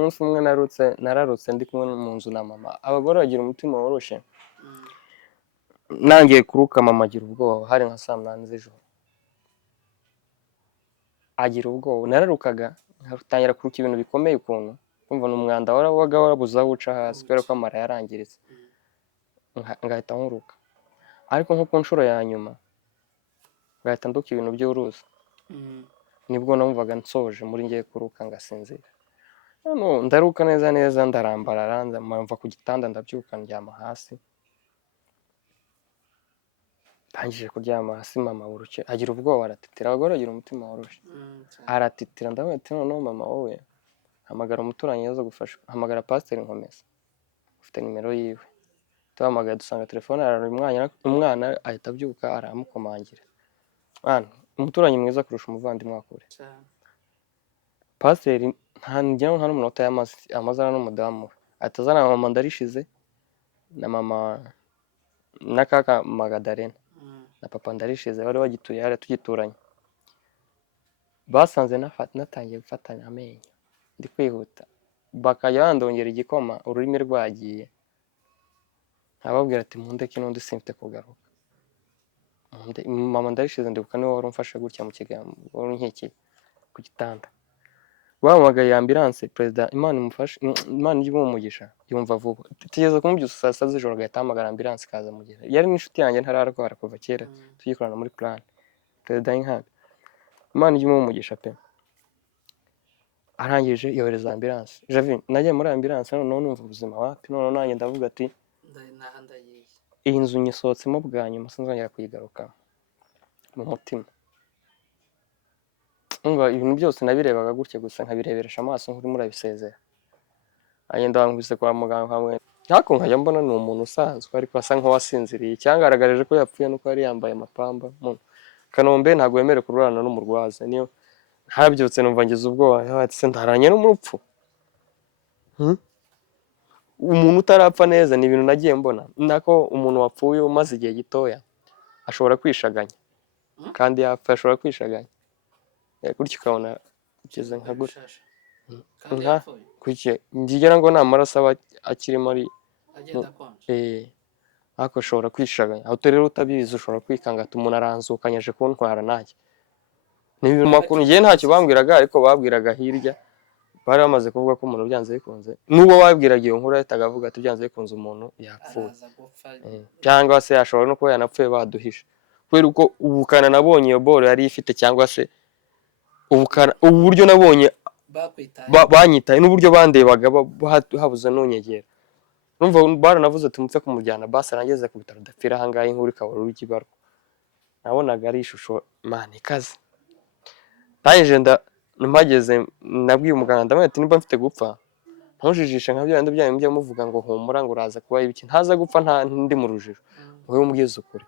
umunsi umwe nararutse ndi kumwe mu nzu na mama. Abagore bagira umutima woroshe. Nangiye kuruka mama agira ubwoba, hari nka saa munani z'ijoro. Agira ubwoba, nararukaga nkatangira kuruka ibintu bikomeye ukuntu, kumva n'umwanda warabuze aho uca hasi kubera ko amara yarangiritse, ngahita nkuruka. Ariko nko ku nshuro ya nyuma ngahita nduka ibintu by'uruzi, nibwo numvaga nsoje muri ngiye kuruka ngasinzira. Ndaruka neza ndarambarara, mva ku gitanda ndabyuka ndyama hasi. Ndangije kuryama hasi mama buruke agira ubwoba aratitira. Abagore bagira umutima woroshe. Aratitira, ndavuga ati noneho mama wowe hamagara umuturanyi yaza gufasha, hamagara Pasiteri Nkomeza, ufite nimero yiwe. Tuhamagaye dusanga telefone umwana ahita abyuka aramukomangira. Umuturanyi mwiza kurusha umuvandimwe wakure. Pasiteri nta n'umunota amazana n'umudamu we, atazana mama Ndarishize na mama na kaka Magadalena na papa Ndarishize bari bagituye hariya tugituranye. Basanze natangiye gufatanya amenyo ndi kwihuta, bakajya bandongera igikoma ururimi rwagiye. Ababwira ati mundeke n'undi simfite kugaruka. Mama Ndarishize ndibuka niwe wari umfashe gutya mu kiganza, wari unkikiye ku gitanda. Bahamagaye ambulance, perezida Imana imufashe, Imana ijye umugisha yumva vuba. Tugeze kumubyusa saa sita z'ijoro agahita ahamagara ambulance ikaza mugera. Yari n'inshuti yanjye ntararwara kuva kera tugikorana muri plan. Perezida Inka Imana ijye umugisha pe. Arangije yohereza ambulance. Javi nagiye muri ambulance noneho numva ubuzima wapi, noneho nanjye ndavuga ati iyi nzu nyisohotsemo bwa nyuma sinzongera kuyigaruka mu mutima. Umva ibintu byose nabirebaga gutya gusa nkabireberesha amaso nkuri murabisezera. Agenda bankubise kwa muganga hamwe. Ariko nkajya mbona ni umuntu usanzwe ariko asa nk'uwasinziriye. Cyangaragaje ko yapfuye nuko yari yambaye amapamba. Kanombe ntabwo wemerewe kururana n'umurwaza. Niyo ntabyutse numva ngize ubwoba, ati se ndaranye n'umurupfu. Umuntu utarapfa neza ni ibintu nagiye mbona. Nako umuntu wapfuye umaze igihe gitoya ashobora kwishaganya. Kandi yapfa ashobora kwishaganya. Gutyo ukabona ugeze nka gutya. Ngira ngo nta maraso aba akirimo ari ariko ashobora kwishaganya. Aho rero utabizi ushobora kwikangata umuntu aranzukanye aje kuntwara nanjye. Ni ibintu makuru ngiye ntacyo bambwiraga, ariko babwiraga hirya bari bamaze kuvuga ko umuntu byanze bikunze, nubwo babwiraga iyo nkuru ahitaga avuga ati byanze bikunze umuntu yapfuye, cyangwa se ashobora no kuba yanapfuye baduhisha, kubera uko ubukana nabonye iyo boro yari ifite, cyangwa se ubukana ubu buryo nabonye banyitaye n'uburyo bandebaga habuze n'unyegera. Numva baranavuze ati mupfe kumujyana basi arangeze ku bitaro dapfira ahangahe inkuru ikabura urukibarwa. Nabonaga ari ishusho Imana ikaze. Tayije mpageze nabwiye umuganga ndamwe ati nimba mfite gupfa ntujijisha nka byandi byanyu mujya muvuga ngo humura ngo uraza kuba ibiki, ntaza gupfa nta ndi mu rujiro, wowe umbwize ukuri.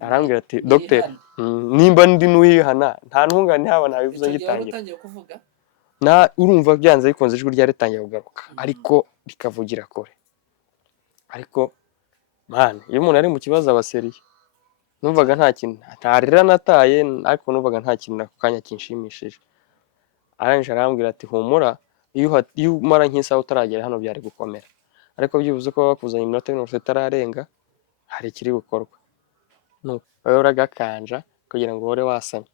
Arambwira ati docteur nimba ndi nuhihana nta ntungane haba nabivuze ngitangira na urumva byanze bikunze ijwi rya ritangiye kugaruka ariko rikavugira kure. Ariko man iyo umuntu ari mu kibazo abaseriye, numvaga nta kintu ntarira nataye, ariko numvaga nta kintu nakanya kinshimishije. Arangije arambwira ati humura, iyo umara nk'isaha utaragera hano byari gukomera, ariko byibuze ko bakuzanye iminota 30 itararenga hari ikiri gukorwa. Nuko uragakanja kugira ngo ore wasamye,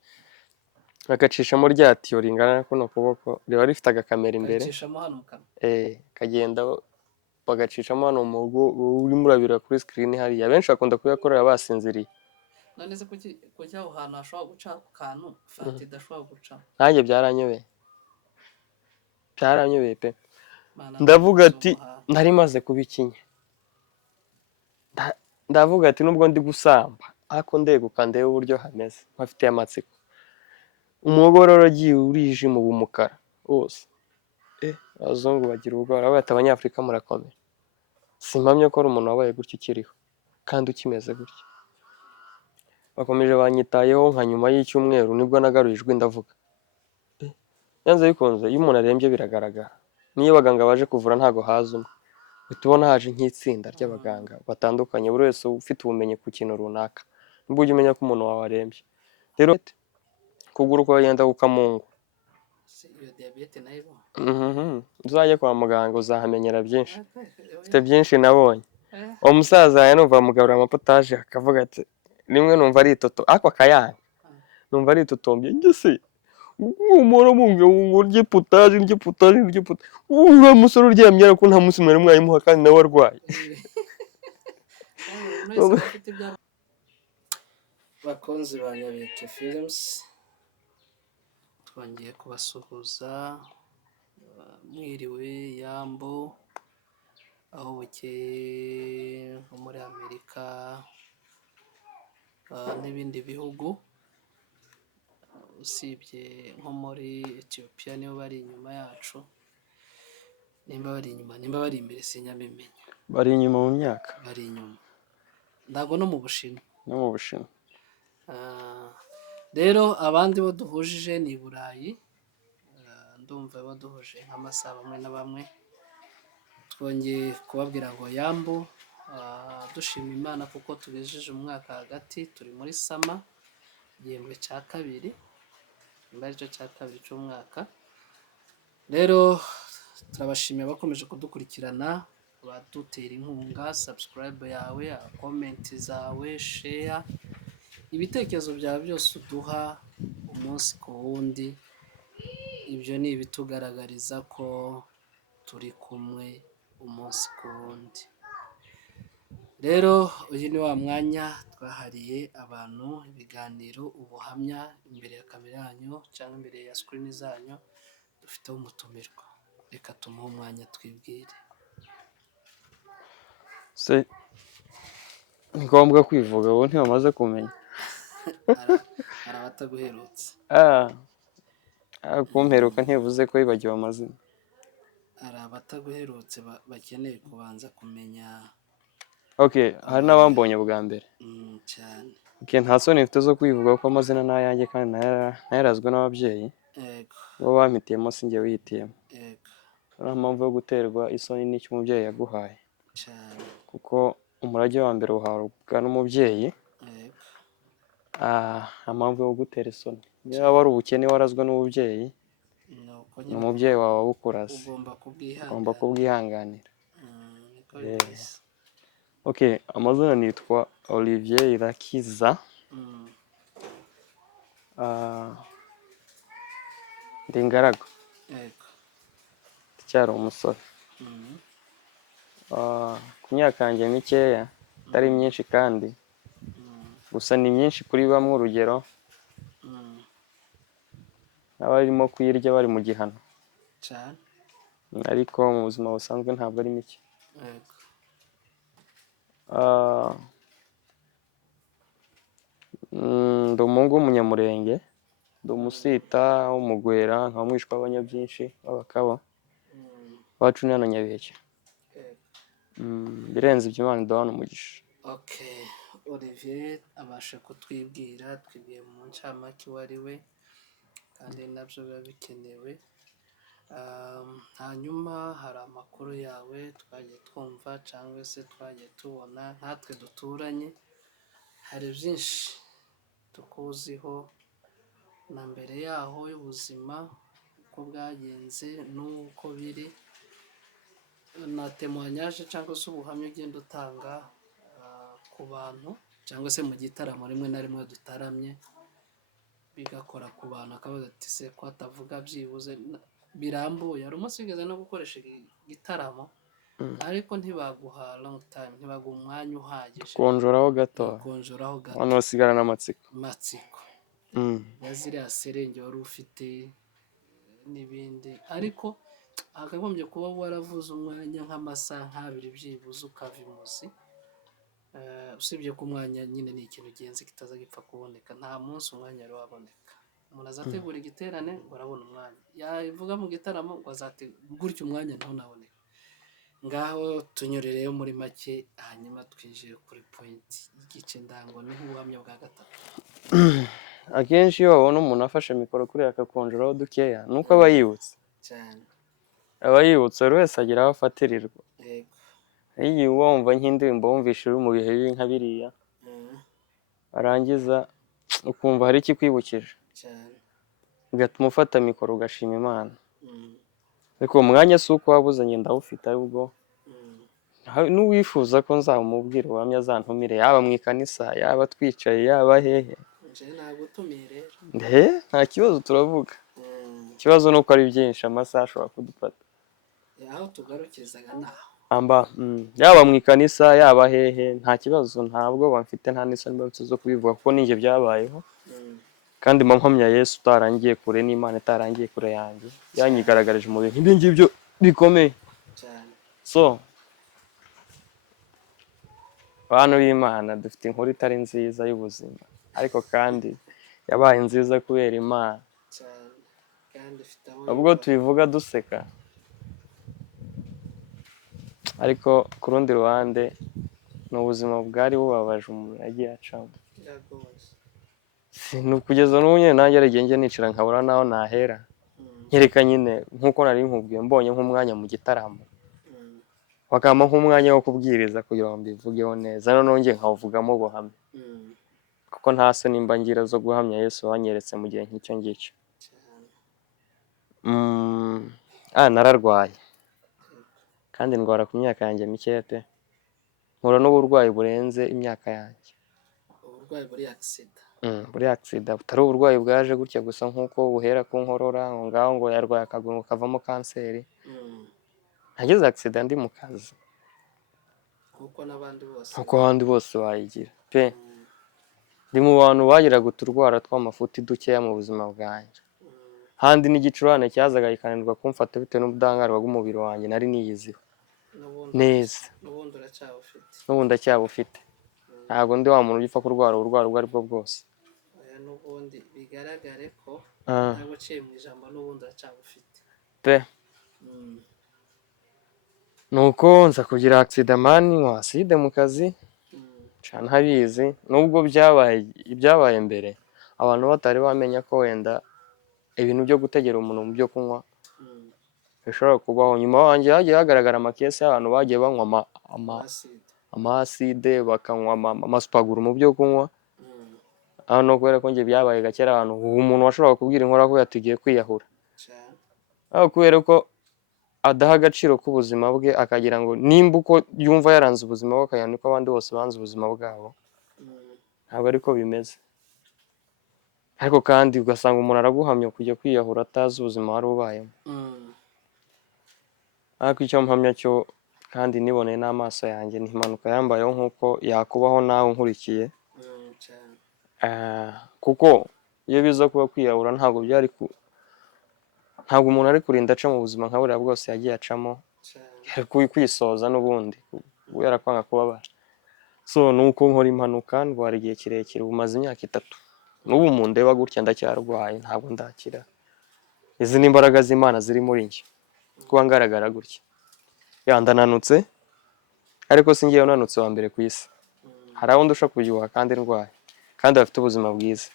bagacishamo rya tiyo ringana kuno kuboko riba rifite agakamera imbere, kagenda bagacishamo hano umugo uri murabira kuri screen hariya. Benshi bakunda kuyakorera basinziriye. None se kujya aho hantu hashobora guca ku kantu fati idashobora guca. Nanjye byaranyobeye pe. Ndavuga ati nari maze kubikinya, ndavuga ati nubwo ndi gusamba ariko ndeguka ndebe uburyo hameze, mpafite amatsiko. Umugororo giye urije mu bumukara wose. Abazungu bagira ubwora bata abanyafrika murakomeye. Simpamye ko ari umuntu wabaye gutyo ukiriho kandi ukimeze gutyo. Bakomeje banyitayeho nka nyuma y'icyumweru nibwo nagarurijwe ndavuga. Yanze bikunze iyo umuntu arembye biragaragara. Niyo baganga baje kuvura ntago haza umwe. Bitubona haje nk'itsinda ry'abaganga batandukanye, buri wese ufite ubumenyi ku kintu runaka. Nibwo ujye umenya ko umuntu wawe arembye. Rero kuguru ko yenda gukamungu iyo diyabete nayo ibaho. uzajye kwa muganga uzahamenyera byinshi, mfite Eh, byinshi nabonye. eh, uwo musaza numva bamugaburira amapotaje akavuga ati rimwe numva ari itoto ariko akayanga, numva ari itotombye njye se umura munge urye potaje uriya musore uryamye ariko nta munsi mwari mwayimuha kandi nawe arwaye. buri wese afite ibyo bakunzi ba Nyabeke Films, twongeye kubasuhuza. Mwiriwe Yambo, aho bukeye nko muri Amerika n'ibindi bihugu, usibye nko muri Ethiopia nibo bari inyuma yacu. Nimba bari inyuma, nimba bari imbere sinyabimenya. Bari inyuma mu myaka, Bari inyuma ntabwo no mu Bushinwa. no mu Bushinwa. Rero abandi bo duhujije ni i Burayi, ndumva baduhuje nk'amasaha bamwe na bamwe. Twongeye kubabwira ngo Yambo, dushima Imana kuko tugejeje umwaka hagati, turi muri sama igihembwe cya kabiri, nimba aricyo cya kabiri cy'umwaka. Rero turabashimiye abakomeje kudukurikirana, badutera inkunga, subscribe yawe, comment zawe, share, ibitekerezo byawe byose uduha umunsi ku wundi. Ibyo ni ibitugaragariza ko turi kumwe umunsi ku wundi. Rero uyu ni wa mwanya twahariye abantu ibiganiro, ubuhamya imbere ya kamera yanyu cyangwa imbere ya screen zanyu. Dufiteho umutumirwa, reka tumuhe umwanya twibwire. Se ni ngombwa kwivuga, wowe ntibamaze kumenya? Hari abataguherutse. Kumperuka ntibivuze ko yibagiwe amazina. Hari abataguherutse bakeneye kubanza kumenya. Okay, hari n'abambonye bwa mbere. Cyane. Okay, nta soni mfite zo kwivuga ko amazina ni ayanjye kandi nayarazwe n'ababyeyi. Yego. Bo bampitiyemo si njye wihitiyemo. Yego. Nta mpamvu yo guterwa isoni n'icyo umubyeyi yaguhaye. Cyane. Kuko umurage wa mbere uhabwa n'umubyeyi. Yego. Nta mpamvu yo gutera isoni. Niba waba ari ubukene warazwe n'umubyeyi, ni umubyeyi wawe wabukuraze. Ugomba kubwihanganira. Okay, amazina nitwa Olivier Irakiza. Ndi ingaragu. Yego. Ndacyari umusore. Ku myaka yanjye mikeya, itari myinshi kandi, gusa ni myinshi kuri bamwe. Urugero, n'abarimo kuyirya bari mu gihano, ariko mu buzima busanzwe ntabwo ari mike. Ndi umuhungu w'umunyamurenge, ndi umusita w'umugwera, nkaba mwishwa w'abanyabyinshi b'abakabo, iwacu ni hano Nyabeke. Birenze ibyo Imana iduhana umugisha. Okay, Olivier abasha kutwibwira, twibwiye mu ncamake uwo ari we, kandi nabyo biba bikenewe. Hanyuma hari amakuru yawe twagiye twumva cyangwa se twagiye tubona, nkatwe duturanye hari byinshi tukuziho, na mbere yaho y'ubuzima uko bwagenze n'uko biri, na témoignage cyangwa se ubuhamya ugenda utanga ku bantu, cyangwa se mu gitaramo rimwe na rimwe dutaramye bigakora ku bantu, akabaza ati se ko atavuga byibuze birambuye. Hari umunsi wigeze no gukoresha igitaramo ariko ntibaguha long time, ntibaguha umwanya uhagije, konjoraho gato, hano basigarana amatsiko ya ziriya serenge wari ufite n'ibindi. Ariko hakagombye kuba waravuze umwanya nk'amasaha nk'abiri byibuze ukava imuzi. Usibye ko umwanya nyine ni ikintu genzi kitaza gipfa kuboneka, nta munsi umwanya wari waboneka. Umuntu azategura igiterane ngo arabona umwanya, yavuga mu gitaramo ngo gutyo umwanya ntunaboneke. Ngaho tunyurereyo muri make, hanyuma twinjiye kuri point y'igice ndango n'ubuhamya bwa gatatu. Akenshi iyo wabona umuntu afashe mikoro kuriya akakonjeraho dukeya, nuko aba yibutse cyane. Aba yibutse, buri wese agira aho afatirirwa. Yego. Igihe uba wumva nk'indirimbo wumvishe uri mu bihe bibi nka biriya, arangiza ukumva hari ikikwibukije. Cyane. bigatuma ufata mikoro ugashima Imana. mm, Ariko umwanya si uko wabuzanye ndawufite, ahubwo mm. n'uwifuza ko nzamubwira ubuhamya azantumire, yaba mu ikanisa, yaba twicaye, yaba hehe. nje nagutumiye rero. Nta kibazo turavuga. Mm. Ikibazo ni uko ari byinshi, amasaha ashobora kudufata. aho tugarukizaga naho. Yaba mu ikanisa, yaba hehe, nta kibazo, ntabwo bamfite, nta n'isoni mfite zo kubivuga kuko ninjye byabayeho. Mm. Kandi mpamya Yesu utarangiye kure n'Imana itarangiye kure yanjye, yanyigaragarije mu bintu nk'ibi ngibyo bikomeye. cyane. So bantu b'Imana, dufite inkuru itari nziza y'ubuzima, ariko kandi yabaye nziza kubera Imana. cyane kandi ifite aho Ubwo tubivuga duseka, ariko ku rundi ruhande ni ubuzima bwari bubabaje umuntu yagiye acamo. biragoye. Ni kugeza n'ubu nyine nanjye ari igihe njye nicara nkabura naho nahera. Nyereka nyine nk'uko nari nkubwiye, mbonye nk'umwanya mu gitaramo, bakama nk'umwanya wo kubwiriza kugira ngo mbivugeho neza, noneho njye nkawuvugamo ubuhamya, kuko nta se nimba ngira zo guhamya Yesu wanyeretse mu gihe nk'icyo ngicyo. Nararwaye kandi ndwara ku myaka yanjye mikeya pe, mpura n'uburwayi burenze imyaka yanjye. uburwayi buri agisida. Buri agisida butari uburwayi bwaje gutya gusa nk'uko buhera ku nkorora ngo ngaho ngo yarwaye akaguru kavamo kanseri. Nagize agisida ndi mu kazi nk'uko n'abandi bose. nk'uko abandi bose bayigira pe. Ndi mu bantu bagiraga uturwara tw'amafuti dukeya mu buzima bwanjye, handi n'igicurane cyazaga kikananirwa kumfata bitewe n'ubudahangarwa bw'umubiri wanjye nari niyiziho neza. n'ubundi uracyabufite. N'ubu ndacyabufite, ntabwo ndi wa muntu ugipfa kurwara uburwayi ubwo ari bwo bwose. n'ubundi bigaragare ko ntabwo uciye mu ijambo, n'ubundi uracyabufite pe. Nuko nza kugira agisida mani, nk'aside mu kazi ntabizi, nubwo ibyabaye mbere abantu batari bamenya ko wenda ibintu byo gutegera umuntu mu byo kunywa bishobora kubaho. Nyuma wanjye hagiye hagaragara amakesi y'abantu bagiye banywa amaside, bakanywa amasupaguru mu byo kunywa. Hano kubera ko njye byabaye gakera, abantu umuntu washobora kubwira inkora ko yatugiye kwiyahura, kubera ko adaha agaciro k'ubuzima bwe, akagira ngo nimba uko yumva yaranze ubuzima bwe akagira niko abandi bose banze ubuzima bwabo. Ntabwo ariko bimeze. Ariko kandi ugasanga umuntu araguhamya kujya kwiyahura atazi ubuzima wari ubayemo. Ariko icyo mpamya cyo kandi niboneye n'amaso yanjye, ni impanuka yambayeho nk'uko yakubaho nawe unkurikiye. Kuko iyo biza kuba kwiyahura ntabwo umuntu ari kurinda aca mu buzima nka buriya bwose yagiye acamo, yari kwisoza n'ubundi kubera kwanga kubabara. So nuko nkora impanuka, ndwara igihe kirekire, bumaze imyaka 3. N'ubu mundeba gutya ndacyarwaye, ntabwo ndakira. Izi ni imbaraga z'Imana ziri muri njye kuba ngaragara gutya. Ndananutse, ariko si njyewe unanutse wa mbere ku isi. Hari aho ndusha kubyibuha kandi ndwaye, kandi bafite ubuzima bwiza.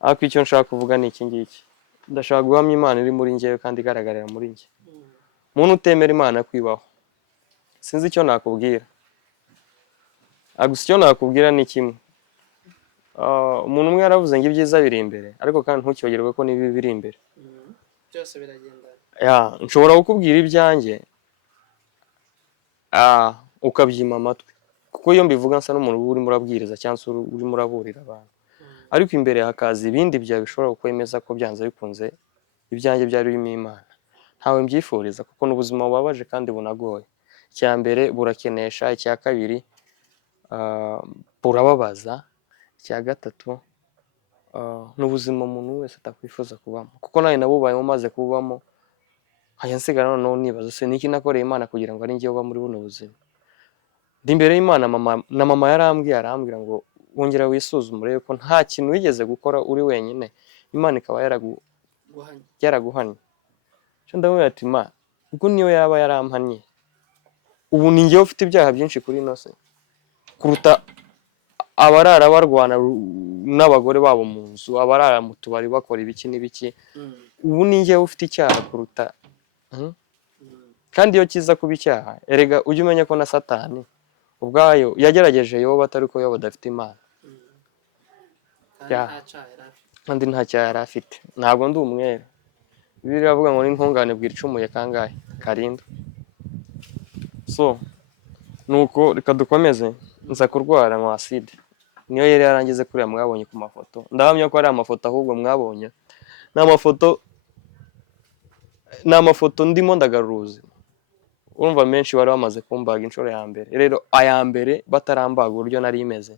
Ariko icyo nshaka kuvuga ni iki ngiki, ndashaka guhamya Imana iri muri njyewe kandi igaragarira muri njye. Umuntu utemera Imana kwibaho, sinzi icyo nakubwira. Gusa icyo nakubwira ni kimwe, umuntu umwe yaravuze ngo ibyiza biri imbere, ariko kandi ntukibagirwe ko n'ibibi biri imbere. byose biragenda. Nshobora kukubwira ibyanjye ukabyima amatwi, kuko iyo mbivuga nsa n'umuntu urimo urabwiriza cyangwa se urimo uraburira abantu. Ariko imbere hakaza ibindi byawe bishobora kwemeza ko byanze bikunze ibyanjye byari birimo Imana. Ntawe mbyifuriza kuko n'ubuzima bubabaje kandi bunagoye. Icya mbere burakenesha, icya kabiri burababaza, icya gatatu n'ubuzima umuntu wese atakwifuza kubamo, kuko nawe nabubayemo maze kubamo, nkajya nsigara noneho nibaza se niki nakoreye Imana kugira ngo ari njye uba muri buno buzima. Ndi imbere y'Imana, na mama arambwira ngo wongera wisuzume urebe ko nta kintu wigeze gukora uri wenyine Imana ikaba yaraguhannye. Cyo ndabona ati ma, ubwo niyo yaba yarampannye, ubu ni njyewe ufite ibyaha byinshi kuri ino se kuruta abarara barwana n'abagore babo mu nzu, abarara mu tubari bakora ibiki n'ibiki. Ubu ni njyewe ufite icyaha kuruta. Kandi iyo kiza kuba icyaha, erega ujye umenya ko na Satani ubwayo yagerageje Yobu, atari ko Yobu adafite Imana. kandi nta cyaha yari afite, ntabwo ndi umwere. Bibiliya iravuga ngo n'intungane bwira icumuye kangahe, karindwi. So nuko reka dukomeze, nza kurwara nka acide, niyo yari yarangize kuriya mwabonye ku mafoto. Ndahamya ko ari amafoto ahubwo mwabonye, ni amafoto ndimo ndagarura ubuzima. Urumva menshi bari bamaze kumbaga inshuro ya mbere, rero aya mbere batarambaga uburyo nari imeze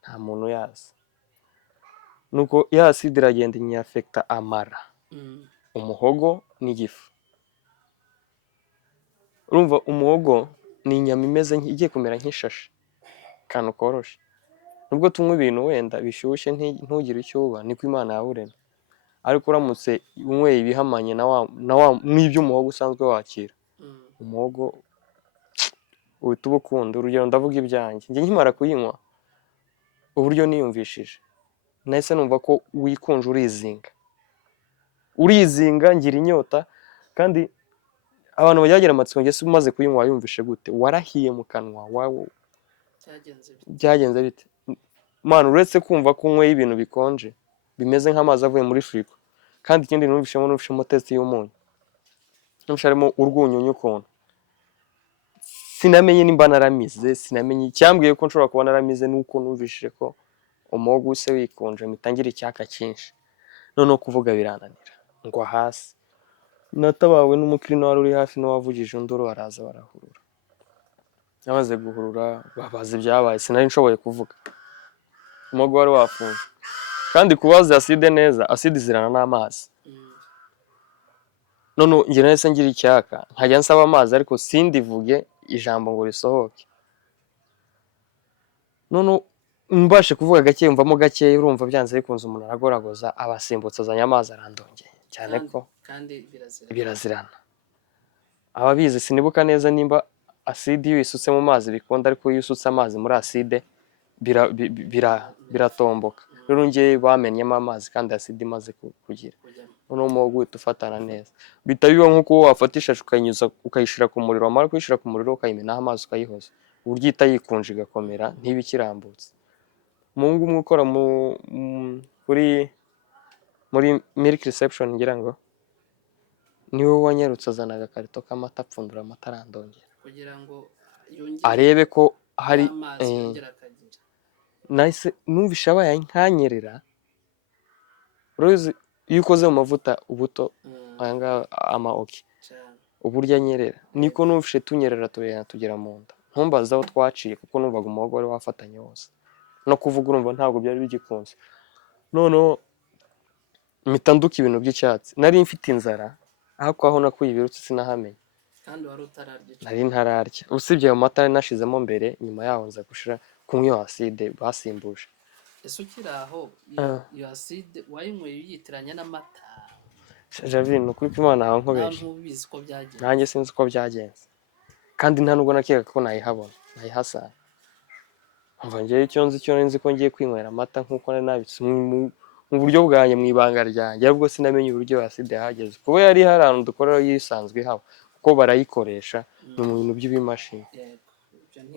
nta muntu yazi. Nuko ya acide iragenda inyafekita amara, umuhogo n'igifu. Urumva umuhogo ni inyama imeze igiye kumera nk'ishashi, akantu koroshe. Nubwo tunywa ibintu wenda bishyushye ntugire icyo uba, niko Imana yawuremye. Ariko uramutse unyweye ibihamanye n'iby'umuhogo usanzwe wakira, umuhogo uhita uba ukunda. Urugero ndavuga ibyanjye, njye nkimara kuyinywa uburyo niyumvishije, nahise numva ko wikunje urizinga ngira inyota. Kandi abantu bajyagira amatsiko, njye se umaze kuyinywa yumvishe gute, warahiye mu kanwa wawe, byagenze bite? Mana, uretse kumva ko unyweye ibintu bikonje bimeze nk'amazi avuye muri firigo, kandi ikindi numvishemo testi y'umunyu, numvise harimo urwunyunyu ukuntu. Sinamenye nimba naramize, sinamenye icyambwiye ko nshobora kuba naramize, nuko numvishije ko umuhogo use wikonje, mpita ngira icyaka cyinshi, noneho kuvuga birananira, ngwa hasi. Natabawe n'umukirina wari uri hafi n'uwavugije induru, baraza barahurura. Namaze guhurura babaza ibyabaye, sinari nshoboye kuvuga, umuhogo wari wafunze. Kandi kubaza acide neza, acide izirana n'amazi. None njye nahise ngira icyaka, nkajya nsaba amazi ariko sindivuge ijambo ngo risohoke. None mbashe kuvuga gake yumvamo gake, urumva byanze bikunze umuntu aragoragoza, abasimbutse azanye amazi arandongeye cyane ko kandi birazirana. Ababizi sinibuka neza nimba acide iyo isutse mu mazi bikunda, ariko iyo usutse amazi muri acide biratomboka. Rero njye bamenyemo amazi kandi acide imaze kugira, noneho umuhogo uhita ufatana neza. Bihita biba nk'uko wafata ishashi ukayishyira ku muriro, wamara kuyishyira ku muriro ukayimenaho amazi ukayihoza, uburyo ihita yikunje igakomera ntibe ikirambutse. Umuhungu umwe ukora muri milk reception ngira ngo niwe wanyarutse azana agakarito k'amata, apfundura amata arandongera kugira ngo arebe ko hari amazi yongera akagira. Nahise numvishe abaye nkanyerera. Rose iyo ukoze mu mavuta ubuto aya ngaya amaoki, uburyo anyerera niko numvishe tunyerera tugera mu nda. Ntumbaze aho twaciye kuko numvaga umuhogo wari wafatanye wose, no kuvuga urumva ntabwo byari bigikunze. Noneho mpita nduka ibintu by'icyatsi, nari mfite inzara, ariko aho nakuye ibirutsi sinahamenye. Kandi wari utararya? Nari ntararya, usibye ayo mata nari nashizemo mbere, nyuma yaho nza gushira kunywa iyo acide basimbuje. Ese ukiri aho iyo acide wayinyweye uyitiranya n'amata? Javine, ukuri kw'Imana aho nkobeje, ntubizi ko byagenze. nanjye sinzi uko byagenze, kandi nta nubwo nakeka ko nayihabona, nayihasanga. Umva njyewe icyo nzi cyo nzi ko ngiye kwinywera amata nk'uko nari nabitse mu buryo bwanjye, mu ibanga ryanjye, ahubwo sinamenye uburyo acide yahageze. Kuba yari hari ahantu dukorera yisanzwe ihaba, kuko barayikoresha ni mu bintu by'ibimashini.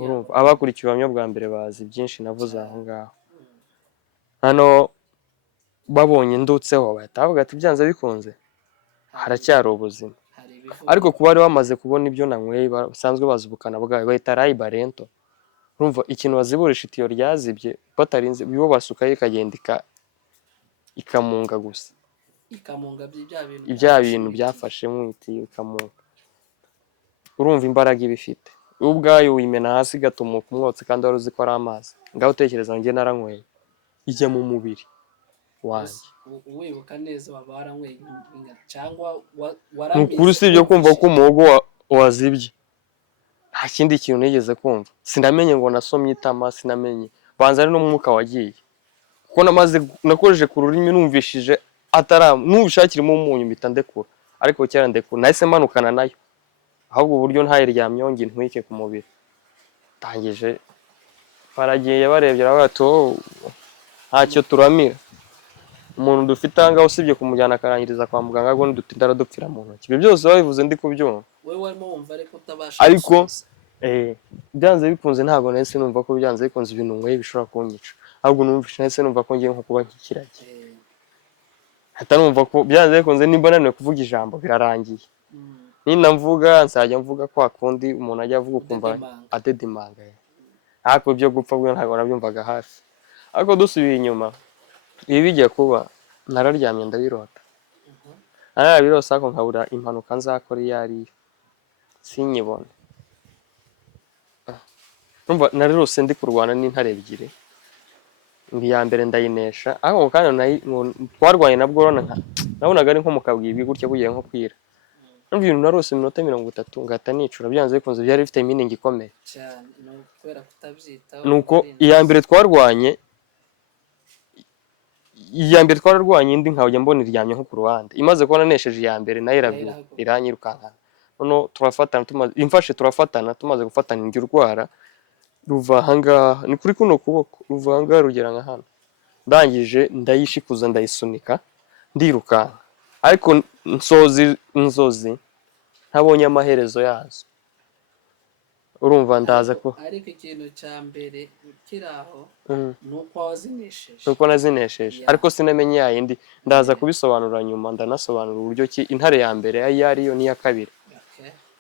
Urumva abakurikiye ubuhamya bwa mbere bazi byinshi navuze aho ngaho. Hano babonye ndutseho bahita bavuga ati byanze bikunze haracyari ubuzima. Ariko kuba bari bamaze kubona ibyo nanyweye, basanzwe bazi ubukana bwayo, bahita Ray Barento. Urumva ikintu baziburisha itiyo ryazibye batarinze bibo basukayo ikagenda ikamunga gusa, ikamunga ibya bintu byafashe mu itiyo ikamunga. Urumva imbaraga ibifite ubwayo, uyimena hasi igatumuka umwotsi, kandi wari uzi ko ari amazi. Ngaho utekereza njye naranyweye ijya mu mubiri wanjye. Wibuka neza waba waranyweye cyangwa waramize? Nukuri usibye kumva ko umuhogo wazibye, nta kindi kintu nigeze kumva. Sinamenye ngo nasomye itama, sinamenye banza ari n'umwuka wagiye, kuko nakojeje ku rurimi numvishije n'ubushakirimo umunyu mpita ndekura. Ariko cyera ndekura, nahise manukana nayo, ahubwo uburyo ntayiryamyeho ngo intwike ku mubiri. Tangije baragiye barebye bati ntacyo turamira, umuntu dufite aha ngaha usibye kumujyana akarangiriza kwa muganga, ahubwo nidutinda aradupfira mu ntoki. Ibyo byose babivuze ndi kubyumva, wowe warimo wumva ariko utabasha. ariko byanze bikunze ntabwo nahise numva ko byanze bikunze ibintu nyweye bishobora kunyica, ahubwo numvise nahise numva ko ngiye nko kuba nk'ikiragi. hata numva ko byanze bikunze nimba naniwe kuvuga ijambo birarangiye. Nina mvuga nzajya mvuga kwa kundi umuntu ajya avuga ukumva adedimanga. Ariko byo gupfa bwo ntabwo nabyumvaga hafi. Ariko dusubiye inyuma ibi bijya kuba nararyamye ndabirota. Birose ako nkabura impanuka nzakora iyo ari sinyibone. Numva narirose ndi kurwana n'intare ebyiri. Ndi ya mbere ndayinesha ariko kandi twarwanye nabwo nabonaga ari nko mu kabwibi gutya bugiye nko kwira. Numva ibintu narose iminota 30 ngahita nicura byanze bikunze byari bifite meaning ikomeye cyane no kubera kutabyitaho. Nuko iya mbere twarwanye indi nkajya mbona iryamye nko ku ruhande imaze kubona nesheje iya mbere nayo iranyirukankana. Noneho turafatana tumaze gufatana njye urwara ruva ahangaha ni kuri kuno kuboko ruva ahangaha rugera nka hano. Ndangije ndayishikuza ndayisunika ndirukanka ariko inzozi ntabonye amaherezo yazo. Urumva ndaza ko ariko ikintu cya mbere ukiraho nuko wazinesheje. Nuko nazinesheje ariko sinamenye yindi ndaza kubisobanura nyuma ndanasobanura uburyo ki intare ya mbere ariyo n'iya kabiri.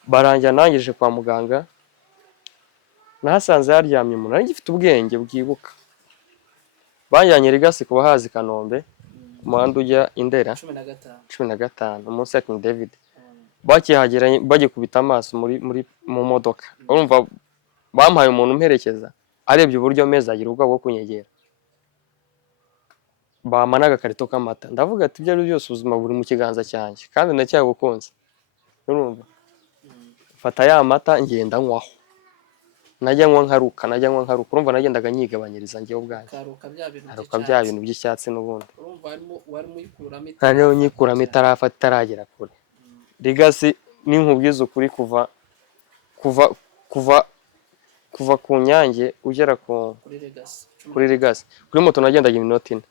Barangira nangije kwa muganga nahasanze yaryamye umuntu ari gifite ubwenge bwibuka. Banjyanye Ligasi kuba hazi Kanombe umuhanda ujya Indera 15 umunsi ya King David. Bakihagera bagikubita amaso mu modoka. Urumva bampaye umuntu umperekeza arebye uburyo meza agira ubwoba bwo kunyegera. Bamana agakarito k'amata ndavuga ati ibyo ari byose ubuzima buri mu kiganza cyanjye kandi ndacyabukunze. Urumva fata ya mata ngenda nywaho. Najya nywa nkaruka urumva nagendaga nyigabanyiriza ngiye ubwanjye. Karuka bya bintu by'icyatsi n'ubundi. Urumva wari muyikuramo itarafa nyikuramo itarafata itaragera kure. Ligasi ninkubwiza ukuri kuva ku Nyange ugera kuri Ligasi kuri moto nagendaga iminota 4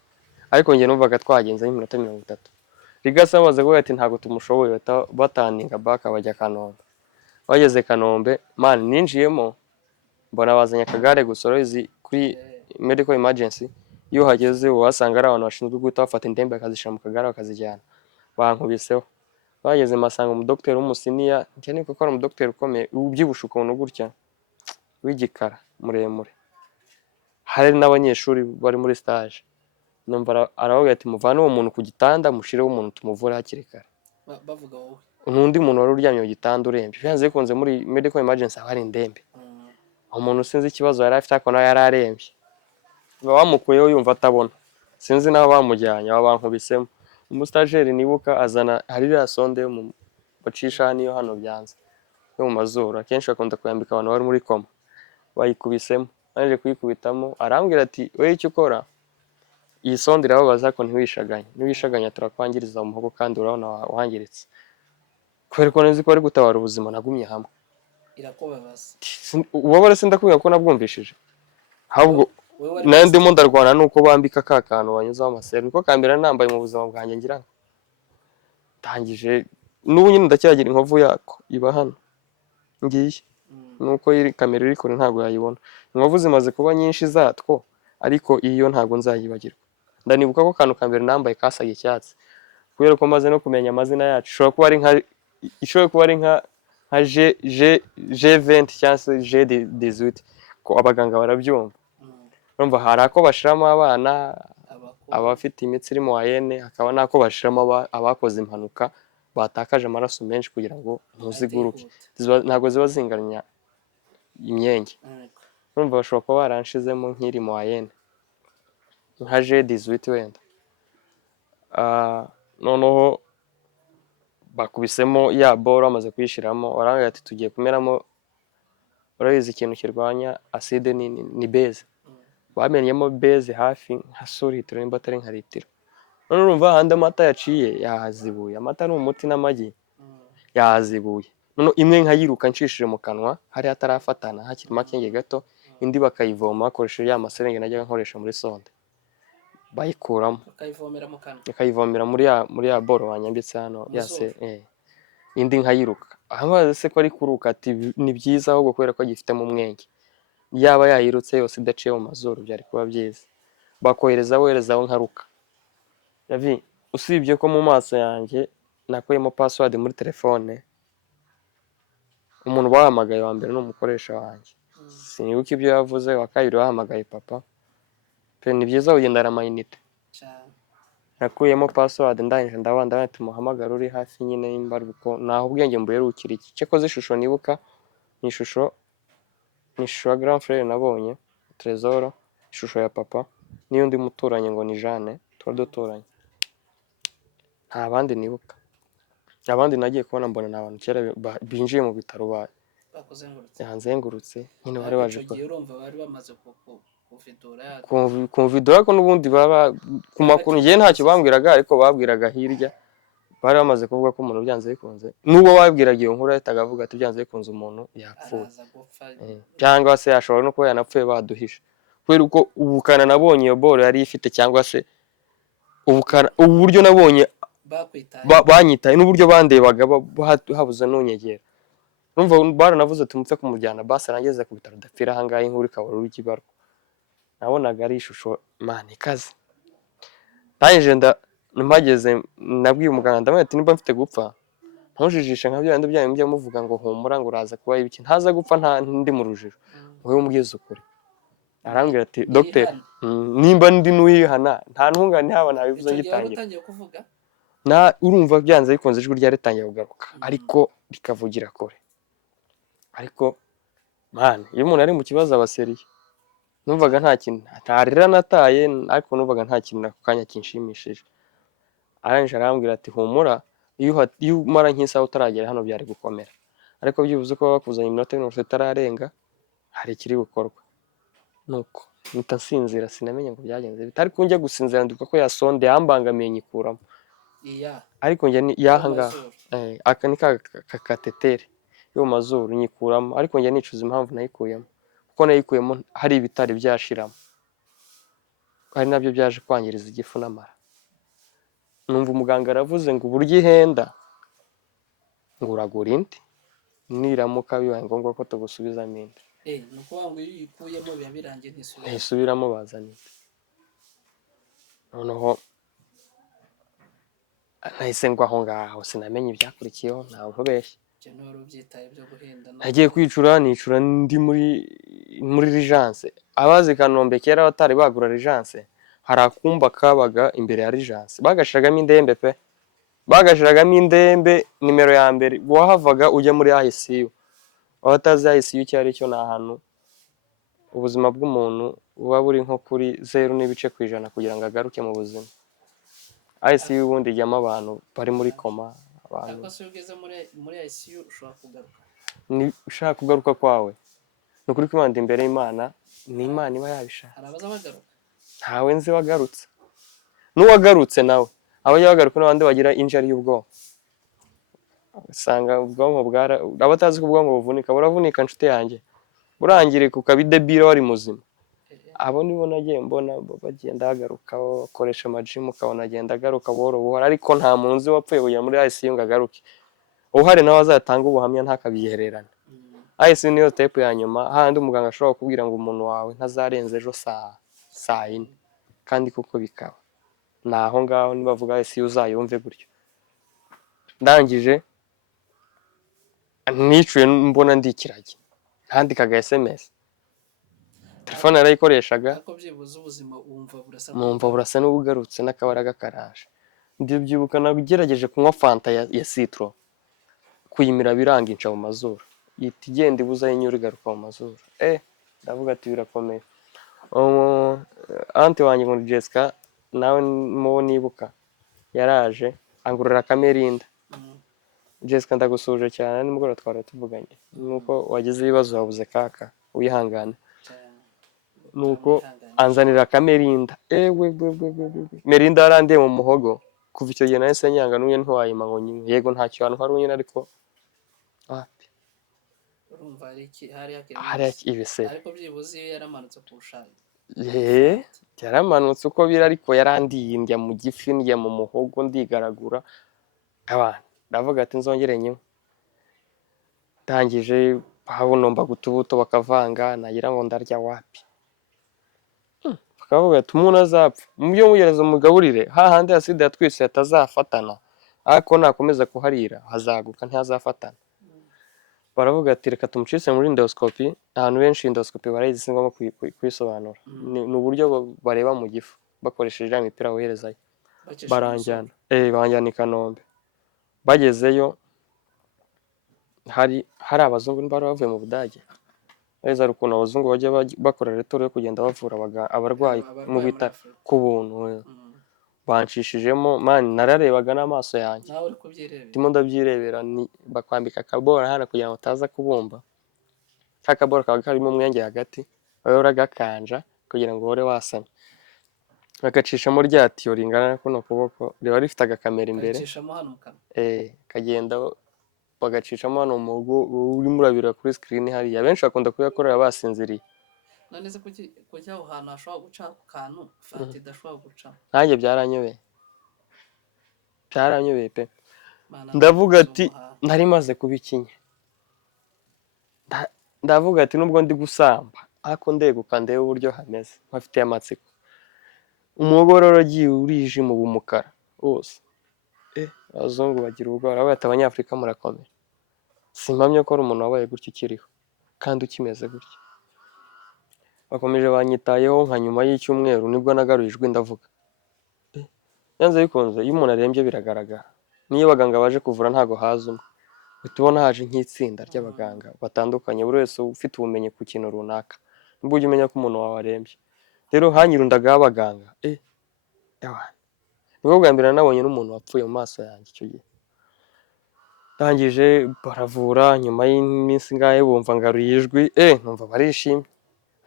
ariko ngiye numvaga twagenze iminota 30. Ligasi amaze kuvuga ati ntago tumushoboye bataninga baka bajya Kanombe. Bageze Kanombe man ninjiyemo mbona bazanye akagare gusorozi kuri medical emergency. Iyo hageze wasanga ari abantu bashinzwe guhita bafata indembe akazishira mu kagare bakazijyana. Bankubiseho bageze masanga mu docteur w'umusiniya njye niko ko ari mu docteur ukomeye ubyibusha ukuntu gutya w'igikara muremure. Hari n'abanyeshuri bari muri stage numva aravuga ati muvane uwo muntu ku gitanda mushireho umuntu tumuvura hakiri kare. Bavuga wowe n'undi muntu wari uryamye mu gitanda urembye byanze bikunze muri medical emergency hari indembe. Umuntu sinzi ikibazo yari afite akona yari arembye bamukuyeho yumva atabona sinzi naho bamujyanye bankubisemo. Umustajeri nibuka azana hari ya sonde mu bacisha niyo hano byanze yo mu mazuru akenshi akunda kuyambika abantu bari muri koma bayikubisemo. Naje kuyikubitamo arambwira ati we icyo ukora iyi sonde irababaza ko ntiwishaganya turakwangiriza umuhogo kandi urabona wangiritse. Kubera ko nzi ko ari gutabara ubuzima nagumye hamwe. Irakubabaza ubabare sindakubwira ko nabwumvishije ahubwo nayo ndimo ndarwana nuko bambika kantu banyuzaho amaseri niko kambera nambaye mu buzima bwanjye ngira tangije n'ubu nyine ndacyagira inkovu yako iba hano ngiye nuko iri kamera iri kure ntago yayibona. Inkovu zimaze kuba nyinshi zatwo ariko iyo ntago nzayibagirwa. Ndanibuka ko kantu kambere nambaye kasaga icyatsi kubera ko maze no kumenya amazina yacu ishobora kuba ari nka G20 cyangwa se G18 ko abaganga barabyumva. Urumva hari ako bashiramo abana abafite imitsi iri mu wayene hakaba nako bashiramo abakoze impanuka batakaje amaraso menshi kugira ngo ntuziguruke ntago ziba zinganya imyenge. Urumva bashobora kuba baranshizemo nk'iri mu wayene nka G18 wenda. Noneho bakubisemo ya boro amaze kuyishiramo baranga ati tugiye kumeramo urabizi ikintu kirwanya acide ni base. Bamenyemo base hafi nka solitro nimba atari nka litiro. None urumva hande amata yaciye yahazibuye amata ni umuti n'amagi yahazibuye. None imwe nkayiruka nshishije mu kanwa hari atarafatana hakiri makenge gato indi bakayivoma bakoresheje ya maserenge najya nkoresha muri sonde bayikuramo bakayivomera muri ya boro wanyambitse hano yase indi nkayiruka. Amaze se ko ari kuruka ati ni byiza ahubwo kubera ko gifite mu mwenge yaba yayirutse yose idaciye mu mazuru byari kuba byiza bakoherezaho nkaruka. Yavi usibye ko mu maso yanjye nakuyemo password muri telefone, umuntu bahamagaye wa mbere ni umukoresha wanjye, sinibuka ibyo yavuze. Wa kabiri bahamagaye papa, pe ni byiza kugendana amayinite. Nakuyemo password ndangije ndabanda tumuhamagara uri hafi nyine y'imbaruko, naho ubwenge mbuherukira iki. Cyakoze ishusho nibuka ni ishusho ya grand frère nabonye Trésor, ishusho ya papa n'iyundi muturanye ngo ni Jeanne, tuba duturanye. Nta bandi nibuka. Abandi nagiye kubona mbona ni abantu kera binjiye mu bitaro yanzengurutse nyine bari baje ko urumva bari bamaze kuvidura kumvidura ko n'ubundi baba ku makuru ngiye ntacyo bambwiraga, ariko babwiraga hirya bari bamaze kuvuga ko umuntu byanze bikunze, nubwo babwiraga iyo nkuru ahitaga avuga ati byanze bikunze umuntu yapfuye cyangwa se ashobora no kuba yanapfuye baduhisha, kubera uko ubukana nabonye iyo boro yari ifite, cyangwa se ubukana uburyo nabonye banyitaye n'uburyo bandebaga habuze n'unyegera. Numva baranavuze ati mupfe kumujyana basi arangeze ku bitaro dapfira ahangahe inkuru ikabura urukibarwa. Nabonaga ari ishusho mani ikaze. Ndangije mpageze nabwiye umuganga ndamubwira ati nimba mfite gupfa ntujijishe nka bya bindi byanyu muvuga ngo humura ngo uraza kuba ibiki, ntaza gupfa nta ndi mu rujiro, wowe umbwize ukuri. Arambwira ati docteur nimba ndi nuhihana nta ntungane haba nabivuze ngitangira na urumva byanze bikunze ijwi rya ritangiye kugaruka ariko rikavugira kure. Ariko man iyo umuntu ari mu kibazo abaseriye, numvaga nta kintu ntarira nataye, ariko numvaga nta kintu nakanya kinshimishije. Arangije arambwira ati humura, iyo umara nk'isaha utaragera hano byari gukomera, ariko byibuze ko bakuzanye iminota 30 itararenga hari ikiri gukorwa. Nuko mpita nsinzira, sinamenye ngo byagenze bitari kunjya gusinzira, nduka ko yasonde yambangamiye nyikuramo. Ariko njye ni yahanga aka ni katetere yo mazuru nyikuramo, ariko njye nicuza impamvu nayikuyemo, kuko nayikuyemo hari ibitari byashiramo, ari nabyo byaje kwangiriza igifu n'amara. Numva umuganga aravuze ngo uburyo ihenda ngo uragura indi niramuka bibaye ngombwa ko tugusubizamo indi. Nuko ngo iyo uyikuyemo biba birangiye ntisubiramo bazanye. Noneho nahise ngwa aho ngaho, sinamenye ibyakurikiyeho, ntawe nkubeshye. Nagiye kwicura, nicura ndi muri Rigence. Abazi Kanombe kera batari bagura Rigence, hari akumba kabaga imbere ya Rigence bagashiragamo indembe pe, bagashiragamo indembe nimero ya mbere, wahavaga ujya muri ICU. Abatazi ICU cyari cyo na ahantu ubuzima bw'umuntu buba buri nko kuri 0.% kugira ngo agaruke mu buzima. ICU ubundi ijyamo abantu bari muri koma, abantu. Ariko se ugeze muri ICU ushobora kugaruka. Ni ushaka kugaruka kwawe. Nukuri kwimanda imbere y'Imana, ni Imana iba yabishaka. Hari abaza bagaruka. Ntawe nzi wagarutse. N'uwagarutse nawe abo yagaruka n'abandi bagira injury y'ubwonko. Usanga ubwonko abatazi ko ubwonko buvunika, buravunika nshuti yanjye, burangirika ukabidebira wari muzima. Abo nibo nagiye mbona bagenda bagaruka, bakoresha amagym ukabona agenda agaruka buhoro, ariko nta munsi wapfuye kujya muri ICU ngo agaruke. Uhari nawe azatanga ubuhamya ntakabihererana. ICU niyo step ya nyuma, handi umuganga ashobora kubwira ngo umuntu wawe ntazarenza ejo saa 4, kandi kuko bikaba naho ngaho nibavuga ICU uzayumve gutyo. Ndangije nicuye mbona ndikirage, handikaga SMS. Telefone yarayikoreshaga, ariko byibuze ubuzima wumva burasa n'ubugarutse n'akabaraga karaje. Ndibyibuka nagerageje kunywa fanta ya citro, kuyimira biranga inca mu mazuru, yita igenda ibuza y'inyura igaruka mu mazuru. Ndavuga ati birakomeye. Anti wanjye ngo Jessica nawe mubo nibuka yaraje angurura Kamerinda. Jessica ndagusuje cyane, nimugora twara tuvuganye, nuko wagize ibibazo wabuze kaka wihangana. Nuko anzanira Kamerinda. Merinda yarandiye mu muhogo, kuva icyo gihe nahise nyanga n'uye ntwayima ngo nyine yego ntacyo abantu hari unyine, ariko urumva hari ibise. Ariko byibuze yaramanutse kurushaje. Yaramanutse uko biri, ariko yarandiye ndya mu gifi, ndya mu muhogo, ndigaragura. Abantu ndavuga ati nzongere nyine. Ndangije habunomba gutubuto bakavanga, nagira ngo ndarya wapi. bakavuga ati umuntu azapfa mubyo mugereza umugaburire hahandi aside yatwise atazafatana ariko nakomeza kuharira hazaguka ntihazafatana. Baravuga ati reka tumucise muri endoscopy. Ahantu benshi endoscopy barayizi si ngombwa kuyisobanura. Ni uburyo bareba mu gifu bakoresheje imipira woherezayo. Baranjyana banjyana i Kanombe. Bagezeyo hari abazungu bari bavuye mu Budage. Beza rukundo abazungu bajya bakora retoro yo kugenda bavura abarwayi mu bitaro ku buntu. Banshishijemo man nararebaga n'amaso yanjye. Nawe uri kubyirebera. Ndimo ndabyirebera ni bakwambika akabora hano kugira ngo utaza kubumba. Kakabora kabaga karimo umwenge hagati wawe uragakanja kugira ngo wore wasamye. Bagacishamo rya tiyo ringana kuno kuboko riba rifite agakamera imbere. Bagacishamo hano mukama. Kagenda bagacishamo hano umugo urimo urabira kuri screen hariya. Benshi bakunda kuyakorera basinziriye. None se kujya aho hantu hashobora guca ku kantu fati idashobora guca. Nanjye byaranyobeye pe. Ndavuga ati nari maze kubikinya. Ndavuga ati nubwo ndi gusamba ariko ndeguka ndebe uburyo hameze bafite amatsiko. Umugororo giye urije mu bumukara wose. Abazungu bagira ubwoba bati abanyafrika murakomeye. Simpamye ko ari umuntu wabaye gutyo ukiriho kandi ukimeze gutyo. Bakomeje banyitayeho nka nyuma y'icyumweru nibwo nagarurijwe ndavuga. Yanze bikunze iyo umuntu arembye biragaragara. Niyo baganga baje kuvura ntago haza umwe. Bitubona haje nk'itsinda ry'abaganga batandukanye buri wese ufite ubumenyi ku kintu runaka. Nibwo ujye umenya ko umuntu wawe arembye. Rero hanyirundagaho abaganga. Nibwo bwa mbere nabonye n'umuntu wapfuye mu maso yanjye icyo gihe. Ndangije baravura nyuma y'iminsi ngahe bumva ngaruye ijwi numva barishimye.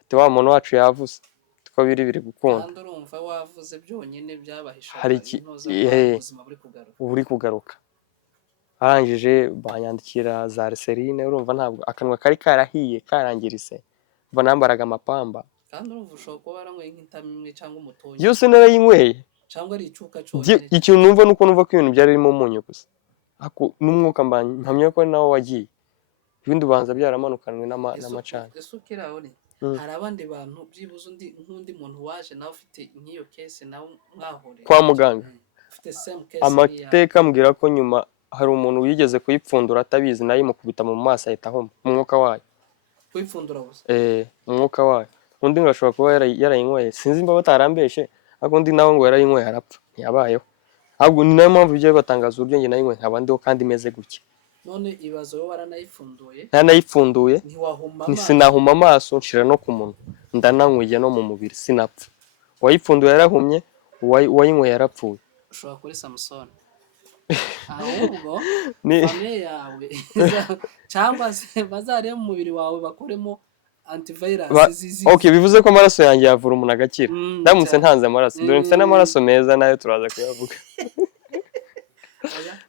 Ati wa muntu wacu yavuze ko biri gukunda. Kandi urumva wavuze byonyine byabahisha hari ubuzima buri kugaruka. Arangije banyandikira za Reserine urumva ntabwo akanwa kari karahiye karangirise. Mva nambaraga amapamba. Kandi urumva ushobora kuba waranyweye nk'intamimwe cyangwa umutoyi. Yose narayinyweye. Cyangwa ari icuka cyonyine. Ikintu numva nuko numva ko ibintu byari birimo umunyu gusa. Ako n'umwuka mpamya ko nawo wagiye. Ibindi ubanza byaramanukanwe n'amacana. Ese ukiraho ni hari abandi bantu byibuze nk'undi muntu waje nawe ufite nk'iyo case nawe mwahore kwa muganga. Ufite same case. Amateka ambwira ko nyuma hari umuntu wigeze kuyipfundura atabizi nayo imukubita mu maso ahita ahoma umwuka wayo. Kuyipfundura gusa? Umwuka wayo. Undi ngashobora kuba yarayinyweye sinzi imba batarambeshe ariko undi nawe ngo yarayinyweye arapfa ntiyabayeho. Ahubwo ni nayo mpamvu ibyo batangaza uburyo njye nayinyweye nkabandiho kandi imeze gutya. None ibazo wowe waranayipfunduye? Ntanayipfunduye. Sinahuma amaso nshira no ku munwa. Ndananyweye no mu mubiri sinapfa. Wayipfunduye yarahumye uwayinyweye yarapfuye. Ushobora kuri Samson. Ahubwo famille yawe cyangwa se bazareba mu mubiri wawe bakoremo antivirus zizi. Okay bivuze ko amaraso yanjye yavura umuntu agakira. Ndamutse ntanze amaraso dore mfite n'amaraso meza nayo turaza kuyavuga.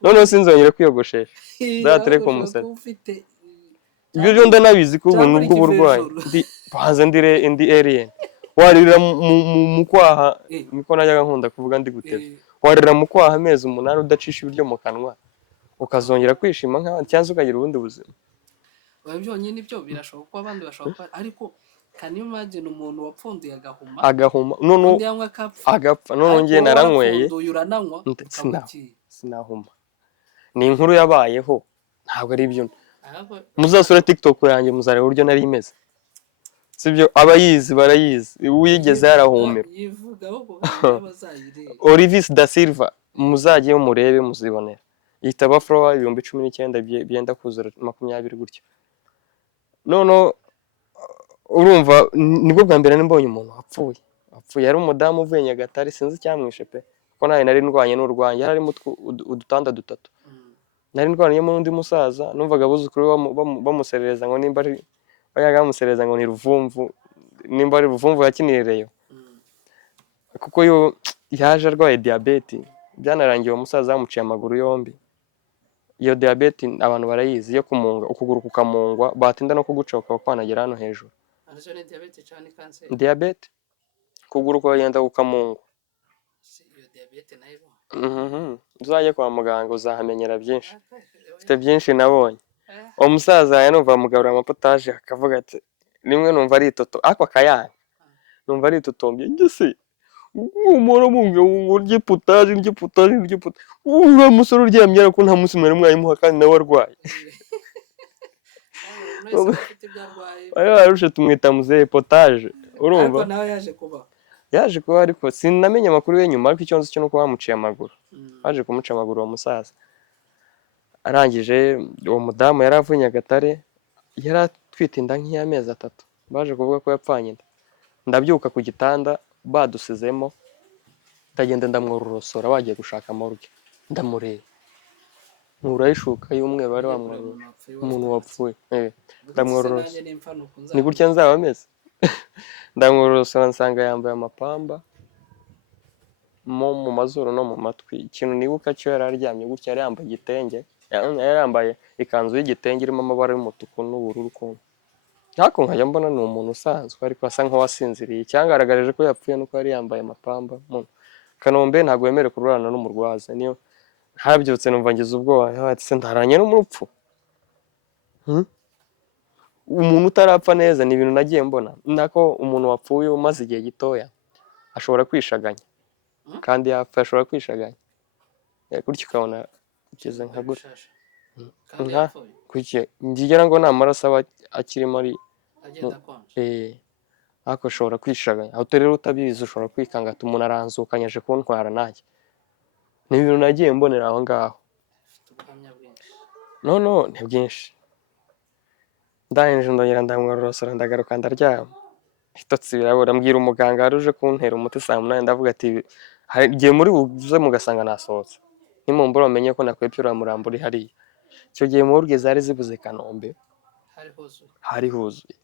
None sinzongera kwiyogoshesha. Ndatere ko musatsi. Ibyo ndanabizi ko ubuntu bw'uburwayi bahanze indi alien. Warira mu kwaha niko najyaga nkunda kuvuga ndi guteza. Warira mu kwaha amezi 8 udacisha ibiryo mu kanwa. Ukazongera kwishima cyangwa ukagira ubundi buzima. Byonyine ibyo birashoboka ko abandi bashobora ariko can you imagine umuntu wapfunduye agahuma none agapfa none ngiye naranyweye sinahuma. Ni inkuru yabayeho ntabwo ari ibyo. Muzasura TikTok yanjye muzareba uburyo nari imeze. Sibyo abayizi barayizi uyigeze yarahumira. Olivis da Silva muzajye murebe muzibonera. Itaba Flower 2019 byenda kuzura 20 gutyo. None urumva nibwo bwa mbere nimbonye umuntu wapfuye ari umudamu uvuye Nyagatare sinzi cyamwishe pe kuko nawe nari ndwanye n'urwanye harimo udutanda dutatu. Nari ndwanye mu undi musaza numvaga buzukuru bamuserereza ngo nimba ari bayaga bamuserereza ngo ni Ruvumvu nimba ari Ruvumvu yakinireyo kuko yo yaje arwaye diabete byanarangiye uwo musaza bamuciye amaguru yombi. Iyo diabete abantu barayizi yo kumunga ukuguru kukamungwa batinda no kugucoka kwanagera hano hejuru. Ariko ni diabete cyane kanseri. Diabete kuguru ko yenda kukamungwa. Iyo diabete nayo. Uzaje kwa muganga uzahamenyera byinshi. Mfite byinshi nabonye. Uwo musaza yanumva mugabura amapotage akavuga ati rimwe numva ari itoto ako akayanga. numva aritotombye njye se umuntu mubwira ngo urye potaje uriya musore uryamye ariko nta munsi mwari mwayimuha kandi nawe arwaye arusha tumwita muzehe potaje urumva yaje kuba ariko sinamenye amakuru ye nyuma ariko icyo nzi cyo nuko bamuciye amaguru baje kumuca amaguru uwo musaza arangije uwo mudamu yari avuye Nyagatare yari atwite inda nk'iy'amezi 3 baje kuvuga ko yapfanye inda ndabyuka ku gitanda badusizemo ndagenda ndamworosora bagiye gushaka morgue ndamureba nturayishuka y'umweru bari wamworora umuntu wapfuye ndamworosora ni gutya nzaba ameze ndamworosora nsanga yambaye amapamba mu mazuru no mu matwi ikintu nibuka cyo yari aryamye gutya yari yambaye igitenge yari yambaye ikanzu y'igitenge irimo amabara y'umutuku n'ubururu kumwe ntako nkajya mbona ni umuntu usanzwe ariko asa nk'uwasinziriye cyangaragarije ko yapfuye nuko yari yambaye amapamba Kanombe ntabwo wemerewe kururana n'umurwaza niyo habyutse numva ngize ubwoba ati se ndaranye n'umurupfu umuntu utarapfa neza ni ibintu nagiye mbona nako umuntu wapfuye umaze igihe gitoya ashobora kwishaganya kandi yapfa ashobora kwishaganya gutyo ukabona ugeze nka gutya kuki ngira ngo nta maraso aba akirimo ari ariko ashobora kwishaganya aho rero utabizi ushobora kwikanga ati umuntu aranzukanye aje kuntwara nanjye ni ibintu nagiye mbonera aho ngaho no ni byinshi ndangije ndongera ndamworosora ndagaruka ndaryama itotsi birabura mbwira umuganga aruje kuntera umuti saa 8 ndavuga ati igihe muri buze mugasanga nasohotse nimumbura umenye ko nakwepfira murambo uri hariya icyo gihe morgue zari zibuze Kanombe hari huzuye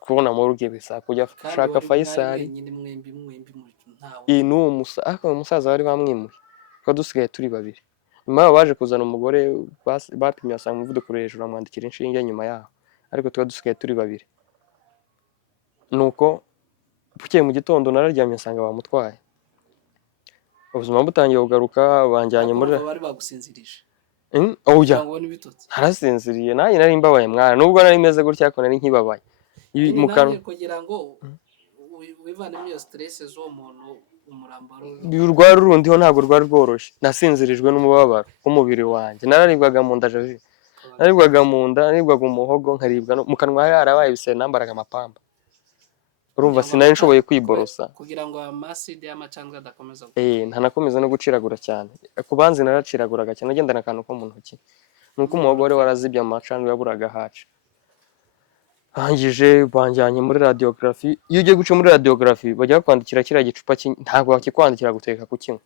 kubona morgue bisa kujya gushaka Faisal n'uwo musaza bari bamwimuye ko dusigaye turi babiri nyuma baje kuzana umugore bapimye asanga umuvuduko uri hejuru amwandikira inshinge nyuma yaho ariko tuba dusigaye turi babiri nuko bukeye mu gitondo nararyamye nsanga bamutwaye ubuzima butangiye kugaruka banjyanye muri bari bagusinzirije harasinziriye nanjye nari mbabaye mwana nubwo nari meze gutya ariko nari nkibabaye mu kanwa kugira ngo wivanemo iyo stress z'uwo muntu umurambaro urwari urundiho ntabwo rwari rworoshye nasinzirijwe n'umubabaro w'umubiri wanjye nararibwaga mu nda javi naribwaga mu nda naribwaga umuhogo nkaribwa mu kanwa hari harabaye ibisebe nambaraga amapamba urumva sinari nshoboye kwiborosa kugira ngo amaside y'amacandwe adakomeza ntanakomeza no guciragura cyane kubanze naraciraguraga cyane nagendana akantu ko mu ntoki nuko umuhogo wari warazibye amacandwe yaburaga haca hangije banjyanye muri radiography iyo ugiye guca muri radiography bajya kwandikira kiriya gicupa ntabwo bakikwandikira guteka ku kinywa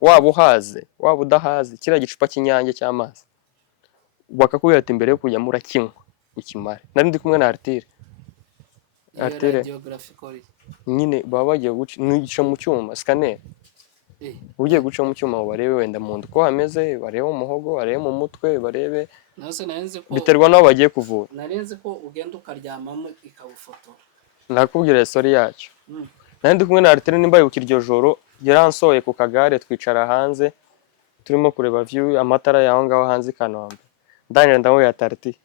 waba uhaze waba udahaze kiriya gicupa cy'inyange cy'amazi bakakubwira ati mbere yo kujya murakinywa ukimare nari ndi kumwe na Artire nyine baba bagiye guca mu cyuma scanner ugiye guca mu cyuma barebe wenda mu nda uko hameze barebe umuhogo barebe mu mutwe barebe biterwa n'aho bagiye kuvura narenze ko ugenda ukaryamamo ikabufotora nakubwira story yacyo nari ndi kumwe na Artire nimba yuko iryo joro yaransoye ku kagare twicara hanze turimo kureba view amatara yaho ngaho hanze Kanombe ndangira ndamubwira Artire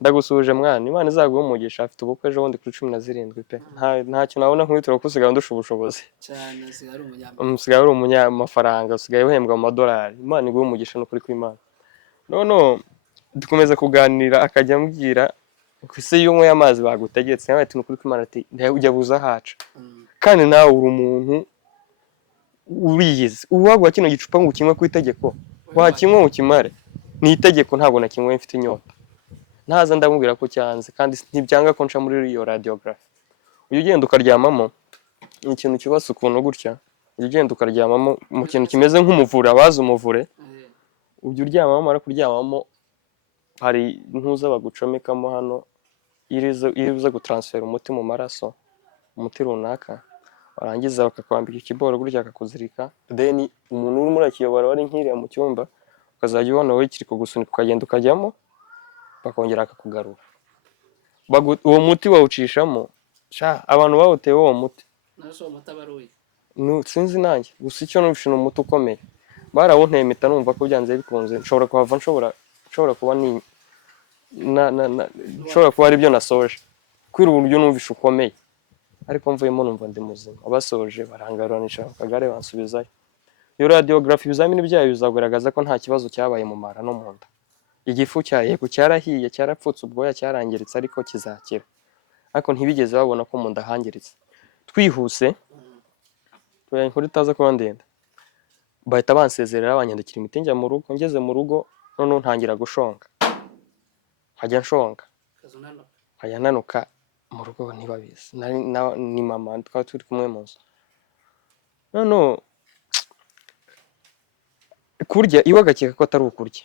ndagusuje mwana Imana izaguha umugisha afite ubukwe ejo bundi kuri 17 pe ntacyo nabona nkwitura ko usigaye ndusha ubushobozi cyane usigaye uri umunyamafaranga usigaye uhembwa mu madolari Imana iguha umugisha no kuri kw'Imana no dukomeza kuganira akajya ambwira ku isi y'umwe y'amazi bagutegetse nawe ati nukuri kw'Imana ati ujya buza haca kandi nawe uri umuntu uriyizi uwagwa kino gicupa ngo kimwe ku itegeko wakinywa ukimare ni itegeko ntabwo na kimwe mfite inyota ntaza ndamubwira ko cyanze kandi ntibyanga ko nca muri iyo radiography uyu ugenda ukaryamamo ikintu kibasa ukuntu gutya uyu ugenda ukaryamamo mu kintu kimeze nk'umuvure abazi umuvure ujya uryamamo mara kuryamamo hari ntuza bagucomekamo hano iriza gutransfera umuti mu maraso umuti runaka warangiza bakakwambika ikiboro gutya akakuzirika then umuntu uri muri akiyobora wari nkiriya mu cyumba ukazajya ubona wowe kiri kugusunika ukagenda ukajyamo bakongera akakugarura uwo muti bawucishamo abantu bawutewe uwo muti sinzi nanjye gusa icyo numvishe ni umuti ukomeye barawunteye impita numva ko byanze bikunze nshobora kuhava nshobora kuba nshobora kuba ari byo nasoje kwira uburyo numvishe ukomeye ariko mvuyemo numva ndi muzima. Basoje barangaruranisha mu kagare bansubizayo. Iyo radiography ibizamini byayo bizagaragaza ko nta kibazo cyabaye mu mara no mu nda. Igifu yego cyarahiye cyarapfutse ubwoya cyarangiritse ariko kizakira, ariko ntibigeze babona ko mu nda hangiritse. Twihuse inkuru itaza kuba ndende, bahita bansezerera banyandikira imiti njya mu rugo. Ngeze mu rugo noneho ntangira gushonga, nkajya nshonga nkajya nanuka mu rugo ntibabizi, ni mama twari turi kumwe mu nzu. Noneho kurya iwe agakeka ko atari ukurya,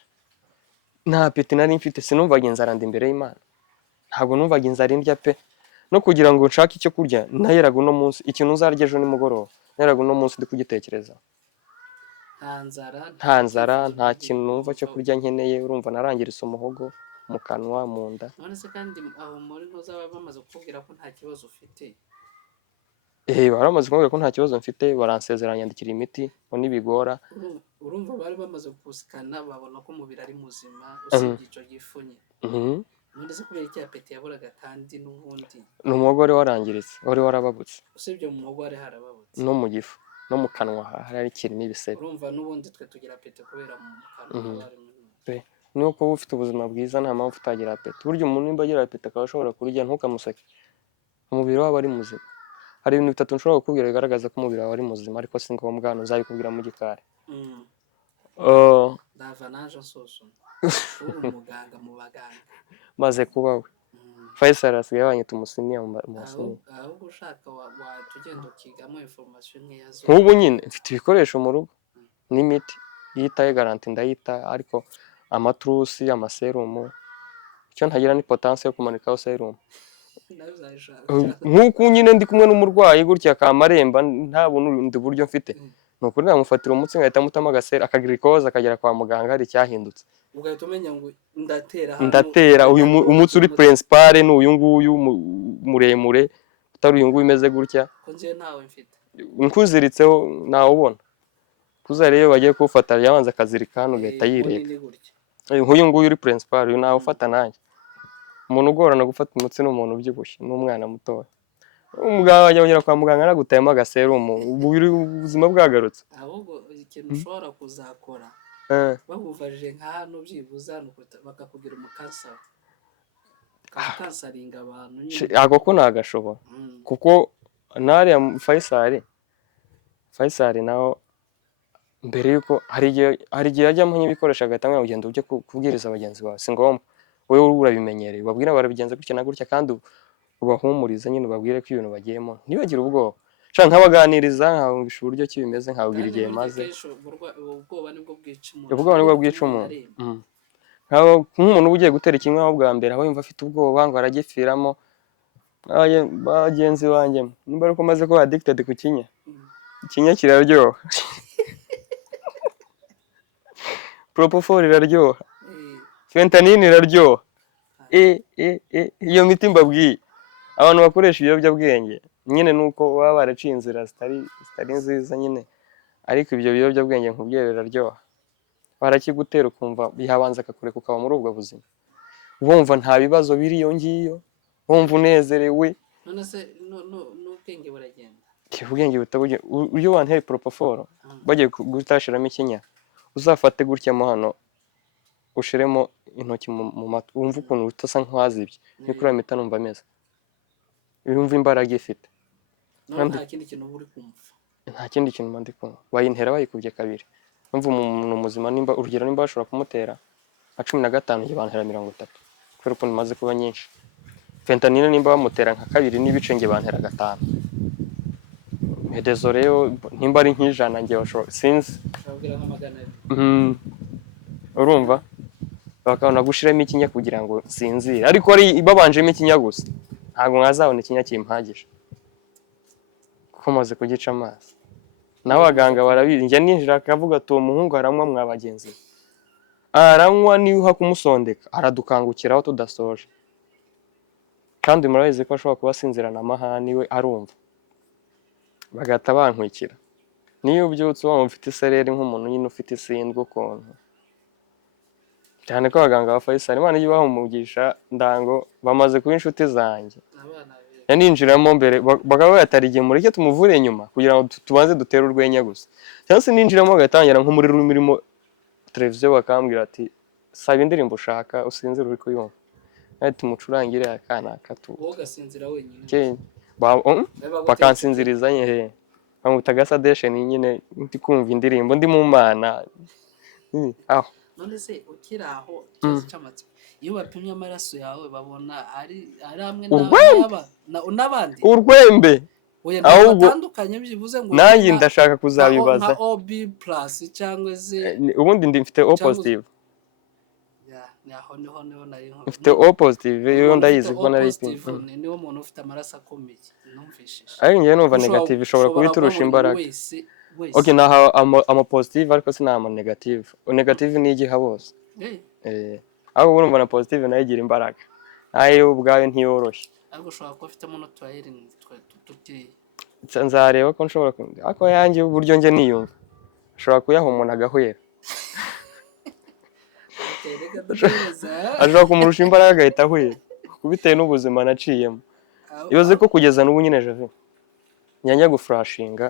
nta peti nari mfite, sinumvaga inzara ndi imbere y'Imana, ntabwo numvaga inzara indya pe. No kugira ngo nshake icyo kurya naheraga uno munsi, ikintu uzarya ejo nimugoroba naheraga uno munsi ndi kugitekereza. Nta nzara, nta kintu numva cyo kurya nkeneye. Urumva narangiritse umuhogo, mu kanwa, mu nda. none se kandi aho muri ntuzaba bamaze kukubwira ko nta kibazo ufite? Baramaze kumbwira ko nta kibazo mfite, baransezeranya nyandikira imiti ngo nibigora. Urumva bari bamaze gusikana babona ko umubiri ari muzima usibye icyo gifunye. None se kubera iki apeti yaburaga kandi n'ubundi? Ni umugore warangiritse, wari warababutse. Usibye mu mugore harababutse no mu gifu no mu kanwa hari kirimo ibisebe. Urumva n'ubundi twe tugira apeti kubera mu kanwa harimo. Nuko uba ufite ubuzima bwiza nta mpamvu utagira apeti. Burya umuntu nimba agira apeti akaba ashobora kurya ntukamuseke, umubiri wawe ari muzima. Hari ibintu bitatu nshobora kukubwira bigaragaza ko umubiri wawe ari muzima, ariko si ngombwa nzabikubwira mu gikari. Ndava naje nsuzuma umuganga mu baganga maze kuba we Faisal asigaye banyita umusiniya mu musiniya. ahubwo ushaka watugenda ukigamo information nkeya zo. Nk'ubu nyine mfite ibikoresho mu rugo n'imiti yitaye garanti ndayita, ariko amatrusi, amaserumu, icyo ntagira ni potence yo kumanikaho serumu. Nk'uko nyine ndi kumwe n'umurwayi gutya kamaremba nta bundi buryo mfite, nukuri namufatira umutsi ngahita mutama agasera akagirikoza akagera kwa muganga hari cyahindutse. Ugahita umenya ngo ndatera uyu umutsi uri principal ni uyu nguyu muremure, utari uyu nguyu imeze gutya ko nje ntawe mfite nkuziritseho nawe ubona. Kuzare iyo bagiye kufata yabanza akazirika hano ugahita yireka. Nk'uyu nguyu uri principal uyu nawe ufata nanjye. Umuntu ugorana gufata umutsi n'umuntu ubyibushye n'umwana mutoya. Umugabo ajya kwa muganga aragutema agaserumu ubuzima bwagarutse. Ahubwo ikintu ushobora kuzakora bagufashije nka hano byibuza bakakubwira umukansa kansaringa abantu nyine ako ko nagashobora kuko nari ya Faisal naho mbere yuko hari igihe ajyamo nk'ibikoresho agatanga ugenda ujye kubwiriza abagenzi bawe, si ngombwa wowe urabimenyereye babwira barabigenza gutya na gutya, kandi ubahumuriza nyine ubabwire ko ibintu bagiyemo ntibagire ubwoba. Nshaka nkabaganiriza nkabumvisha uburyo ki bimeze, nkababwira igihe maze. ubwoba nibwo bwica umuntu nk'umuntu ugiye gutera ikintu aho bwa mbere aho yumva afite ubwoba ngo aragipfiramo. Bagenzi banjye nimba ari uko maze kuba addicted ku kinya, ikinya kiraryoha. Propofol iraryoha, fentanyl iraryoha. Iyo miti mbabwiye abantu bakoresha ibiyobyabwenge nyine nuko baba baraciye inzira zitari nziza nyine, ariko ibyo biyobyabwenge nkubwiye biraryoha. Barakigutera ukumva yabanza akakureka ukaba muri ubwo buzima, wumva nta bibazo biri iyo ngiyo, wumva unezerewe. None se n'ubwenge buragenda? Ubwenge butabugenda. Iyo wanteye propofol bagiye gutashiramo ikinya, uzafate gutyamo hano ushiremo intoki mu matwi wumva ukuntu utasa nk'wazibye, niko uramita numva ameze, yumva imbaraga ifite. Nta kindi kintu uri kumva? Nta kindi kintu ndi kumva. Bayintera bayikubye kabiri. Numva umuntu muzima nimba urugero nimba bashobora kumutera nka 15 ngiye bantera 30 kubera ukuntu maze kuba nyinshi. Fentanyl nimba bamutera nka 2 n'ibice ngiye bantera 5. Medezo rero nimba ari nk'ijana ngiye bashobora sinzi babwira nka 200. Urumva bakabona gushiramo ikinya kugira ngo sinzire, ariko ari babanjemo ikinya gusa ntabwo mwazabona ikinya kimpagije kuko maze kugica amazi. Nawe abaganga barabizi. Njya ninjira akavuga ati uwo muhungu aranywa mwabagenzi, aranywa niha kumusondeka aradukangukiraho tudasoje, kandi murabizi ko ashobora kuba asinzirana amahani we arumva, bagata bankwikira. Niyo ubyutse waba ufite isereri nk'umuntu nyine ufite isindwe ukuntu, cyane ko abaganga ba Faisal Imana ijye bahumugisha ndango bamaze kuba inshuti zanjye. yaninjiramo mbere bakaba bayatarigiye mureke tumuvure nyuma kugira ngo tubanze dutere urwenya gusa cyangwa se ninjiramo agatangira nko muri rumirimo televiziyo bakambwira ati saba indirimbo ushaka usinzire uri kuyumva ati tumucurangire akana katu wowe ugasinzira wenyine bakansinziriza nye bamuta gasadesheni nyine ndi kumva indirimbo ndi mu mana aho none se ukiri aho ikibazo cy'amatsiko iyo bapimye amaraso yawe babona ari amwe n'abandi urwembe ahubwo batandukanye byibuze ngo nanjye ndashaka kuzabibaza nka OB+ cyangwa se ubundi mfite O positive niho nari mfite O positive iyo ndayizi ko nari niwo muntu ufite amaraso akomeye numvishije ariko ngiye numva negative ishobora kuba iturusha imbaraga okay naha ama positive ariko sinama negative negative ni igiha bose ahubwo urumva na positive nayo igira imbaraga nayo ubwayo ntiyoroshye ariko ushobora kuba ufitemo n'utwayiri tuti nzareba ko nshobora ariko yanjye uburyo nge niyumva ashobora kuyaha umuntu agahwera ashobora kumurusha imbaraga agahita ahwera bitewe n'ubuzima naciyemo ibaze ko kugeza n'ubu nyine Javi nyanya gufurashinga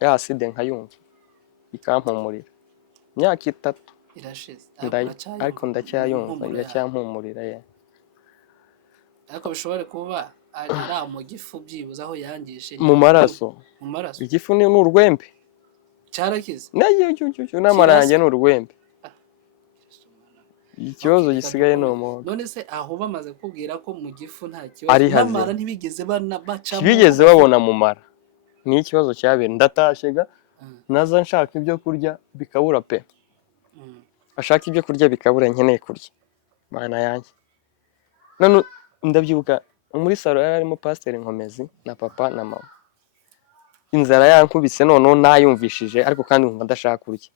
ya acide nkayumva ikampumurira imyaka 3 irashize ariko ndacyayumva iracyampumurira ariko bishobora kuba ari mu gifu byibuze aho yangije mu maraso igifu ni urwembe cyarakize n'amarange ni urwembe ikibazo gisigaye ni umuntu none se aho bamaze kubwira ko mu gifu nta kibazo n'amara ntibigeze bacamo bigeze babona mu mara ni ikibazo cyabera ndatashega naza nshaka ibyo kurya bikabura pe ashaka ibyo kurya bikabura nkeneye kurya mana yanjye none ndabyibuka muri salo yarimo pasiteri Nkomezi na papa na mama inzara yankubise noneho nayumvishije ariko kandi nkumva ndashaka kurya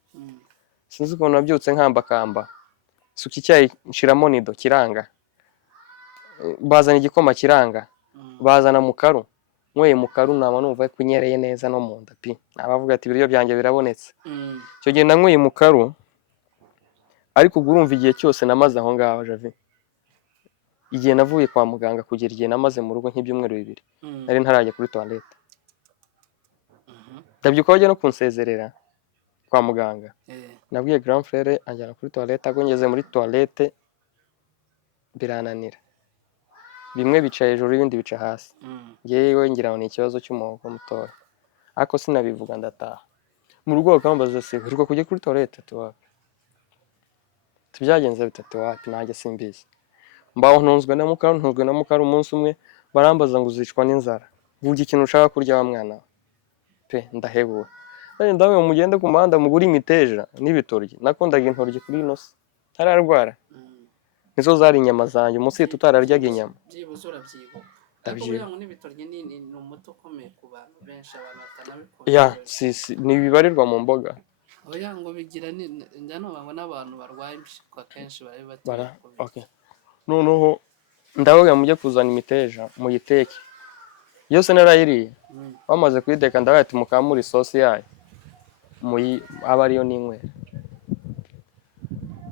sinzi ukuntu nabyutse nkambakamba suka icyayi nshiramo nido kiranga bazana igikoma kiranga bazana mukaru nyweye mukaru nama numva kunyereye neza no mu nda pi nabavuga ati ibiryo byanjye birabonetse cyo gihe nanyweye mukaru ariko urumva igihe cyose namaze aho ngaho Javi igihe navuye kwa muganga kugera igihe namaze mu rugo nk'ibyumweru 2 nari ntarajya kuri toilette ndabyuka bajya no kunsezerera kwa muganga nabwiye grand frère anjyana kuri toilette agongeze muri toilette birananira bimwe bicaye hejuru ibindi bica hasi ngewe ngira ngo ni ikibazo cy'umuhogo mutora ariko sinabivuga ndataha mu rugo bakambaza se heruka kujya kuri toilette tuwapi tubyagenze bitatu wapi nanjye simbizi mbaho ntunzwe na mukaru umunsi umwe barambaza ngo uzicwa n'inzara vuga ikintu ushaka kurya wa mwana pe ndahebura ndawe mugende ku muhanda mugura imiteja n'ibitoryi nakundaga intoryi kuri ino se ntararwara nizo zari inyama zanjye umunsi tutararyaga inyama byibuze urabyibuka ndabyibuka n'ibitoryi ni umuti ukomeye ku bantu benshi abantu batanabikora ntibibarirwa mu mboga oya ngo bigira njya numva n'abantu barwaye impyiko akenshi bari bateye noneho ndavuga mujye kuzana imiteja muyiteke yose narayiriye bamaze kuyiteka ndavuga ati mukamura isosi yayo aba ariyo n'inywera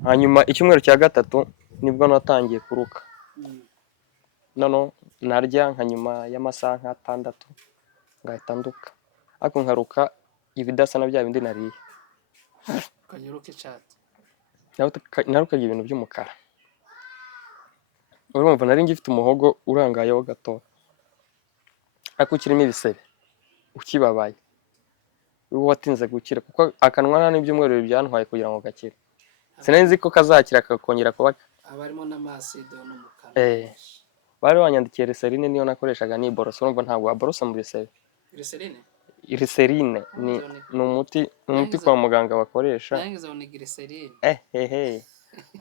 hanyuma icyumweru cya 3 nibwo natangiye kuruka none narya nka nyuma y'amasaha 6 ngahita nduka ariko nkaruka ibidasa na bya bindi nariye kanyiruke cyate narukaga ibintu by'umukara urumva nari ngifite umuhogo urangayeho gato ariko kirimo ibisebe ukibabaye watinze gukira kuko akanwa nta n'ibyumweru byantwaye kugira ngo gakire sinzi ko kazakira kakongera kuba abarimo n'amaside n'umukara bari banyandikiye Glycerine niyo nakoreshaga ni boroso urumva ntabwo waborosa muri Glycerine Glycerine ni umuti kwa muganga bakoresha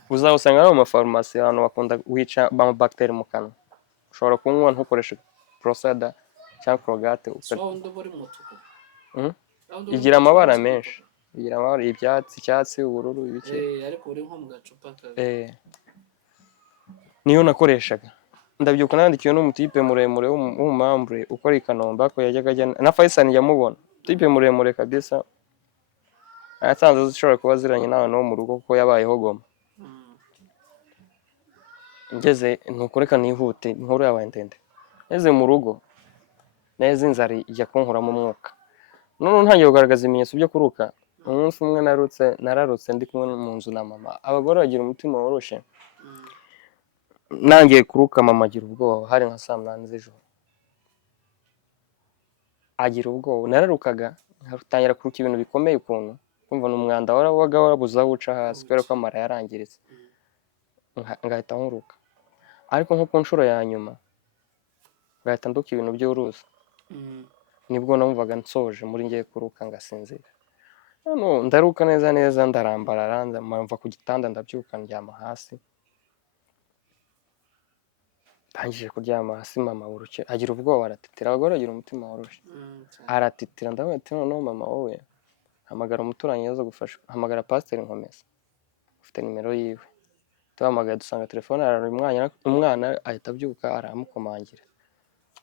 uzawusanga no mu mafarumasi abantu bakunda wica amabacteri mu kanwa ushobora kunywa ntukoreshe Prosada cyangwa Colgate igira amabara menshi igira amabara icyatsi ubururu ibiki ariko uri nko mu gacupa niyo nakoreshaga ndabyuka nandikiwe n'umutipe muremure w'umumambre ukora i Kanombe ko yajyaga na Faisal yamubona tipe muremure kabisa ayasanze zishobora kuba ziranye n'abantu bo mu rugo kuko yabayeho Goma ngeze ntukoreka nihute inkuru yabaye ndende neze mu rugo neze inzara ijya kunkuramo umwuka none ntangiye kugaragaza ibimenyetso byo kuruka umunsi umwe nararutse ndi kumwe mu nzu na mama abagore bagira umutima woroshye nangiye kuruka mama agira ubwoba hari nka saa 8 z'ijoro agira ubwoba nararukaga nkatangira kuruka ibintu bikomeye ukuntu kumva n'umwanda wabaga warabuze aho uca hasi kubera ko amara yarangiritse ngahita nkuruka ariko nko ku nshuro ya nyuma ngahita nduka ibintu by'uruzi nibwo namvaga nsoje muri ngiye kuruka ngasinzira none ndaruka neza ndarambarara mva ku gitanda ndabyuka ndyama hasi tangije kuryama hasi mama uruke agira ubwoba aratitira abagore bagira umutima woroshye aratitira ndavuga ati none mama wowe hamagara umuturanyi yaza gufasha hamagara pasiteri Nkomeza ufite nimero yiwe tuhamagaye dusanga telefone umwana ahita abyuka aramukomangira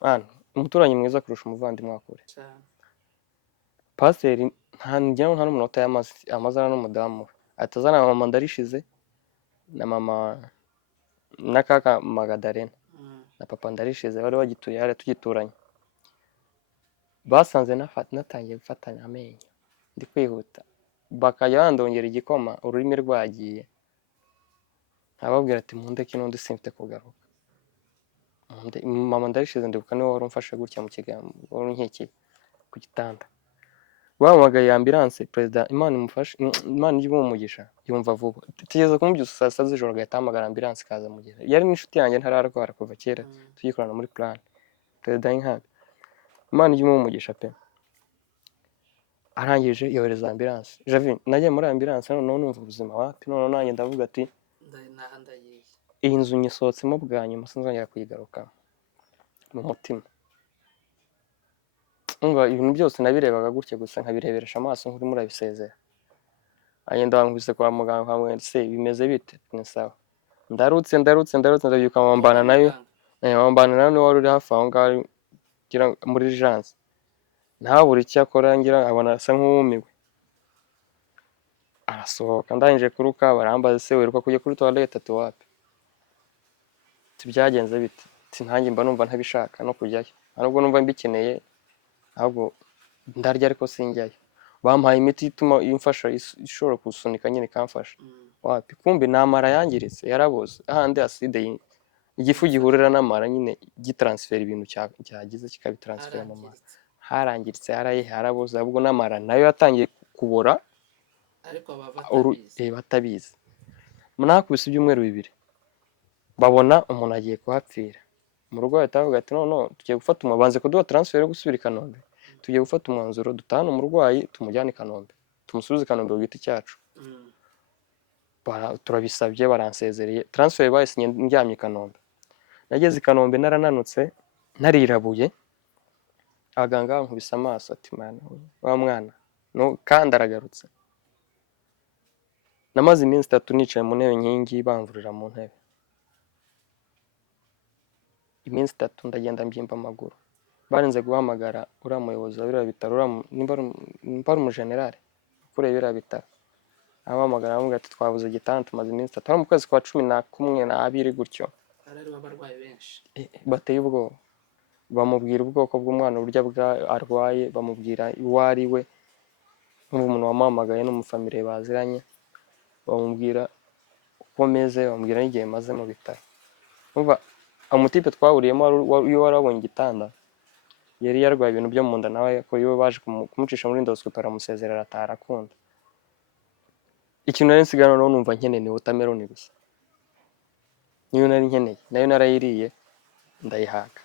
mwana umuturanyi mwiza kurusha umuvandimwe wakure pasiteri nta n'umunota amazana n'umudamu atazana mama ndarishize na mama na kaka Magadalena na papa ndarishize bari bagituye hari tugituranye basanze natangiye gufatanya amenyo ndi kwihuta bakajya bandongera igikoma ururimi rwagiye ababwira ati mundeke n'undi simfite kugaruka mama ndarishize ndibuka niwe wari umfashe gutya mu kiganza wari nkiki ku gitanda bahamagaye ambulance perezida Imana imufashe Imana ijye umugisha yumva vuba tugeze kumubyusa saa 7 z'ijoro agahita ahamagara ambulance kaza mugera yari n'inshuti yanjye ntararwara kuva kera tugikorana muri plan perezida Inkambi Imana ijye umugisha pe arangije yohereza ambulance Javi nagiye muri ambulance none numva ubuzima wapi none nanjye ndavuga ati iyi nzu nyisohotsemo bwa nyuma sinzongera kuyigaruka mu mutima umva ibintu byose nabirebaga gutya gusa nkabireberesha amaso nkuri muri abisezera agenda bankubise kwa muganga hamwe se bimeze bite ni sawa ndarutse ndabyuka mambana nayo wari uri hafi aho ngaho gira muri urgence nta buri icyo akora ngira abona asa nk'uwumiwe arasohoka ndangije kuruka barambaza se weruka kujya kuri toilette wapi byagenze bite ntange mba numva ntabishaka no kujyayo nubwo numva mbikeneye ahubwo ndarya ariko sinjyayo bampaye imiti ituma imfasha ishobora kusunika nyine kamfasha wapi kumbe namara yangiritse yaraboze ahandi acide igifu gihurira n'amara nyine gitransfer ibintu cyagize kikabitransfera mu mara harangiritse haraboze ahubwo n'amara nayo yatangiye kubora ariko batabizi munakubise ibyumweru 2 babona umuntu agiye kuhapfira mu rugo yatavuga ati no tugiye gufata umubanze kuduha transfer yo gusubira i Kanombe tugiye gufata umwanzuro dutahana umurwayi tumujyane i Kanombe tumusubize i Kanombe ku giti cyacu turabisabye baransezereye transfer bayisinye ndyamye i Kanombe nageze i Kanombe narananutse narirabuye abaganga bankubise amaso ati mwana wa mwana no kandi aragarutse namaze iminsi 3 nicaye mu ntebe nkingi bamvurira mu ntebe iminsi 3 ndagenda mbyimba amaguru barinze guhamagara uriya muyobozi wa biriya bitaro nimba mu general kureba biriya bitaro abahamagara bamubwira ati twabuze igitanda tumaze iminsi 3 mu kwezi kwa 11 na 2 gutyo abarwayi benshi bateye ubwoba bamubwira ubwoko bw'umwana uburyo arwaye bamubwira uwari we nk'umuntu wamuhamagaye n'umufamile baziranye bamubwira uko meze bamubwira n'igihe maze mu bitaro umva amutipe twahuriyemo iyo warabonye igitanda yari yarwaye ibintu byo mu nda nawe ko iyo baje kumucisha muri endoscopy aramusezerera atarakunda ikintu nari nsigana no numva nkeneye ni watermelon gusa niyo nari nkeneye nayo narayiriye ndayihaga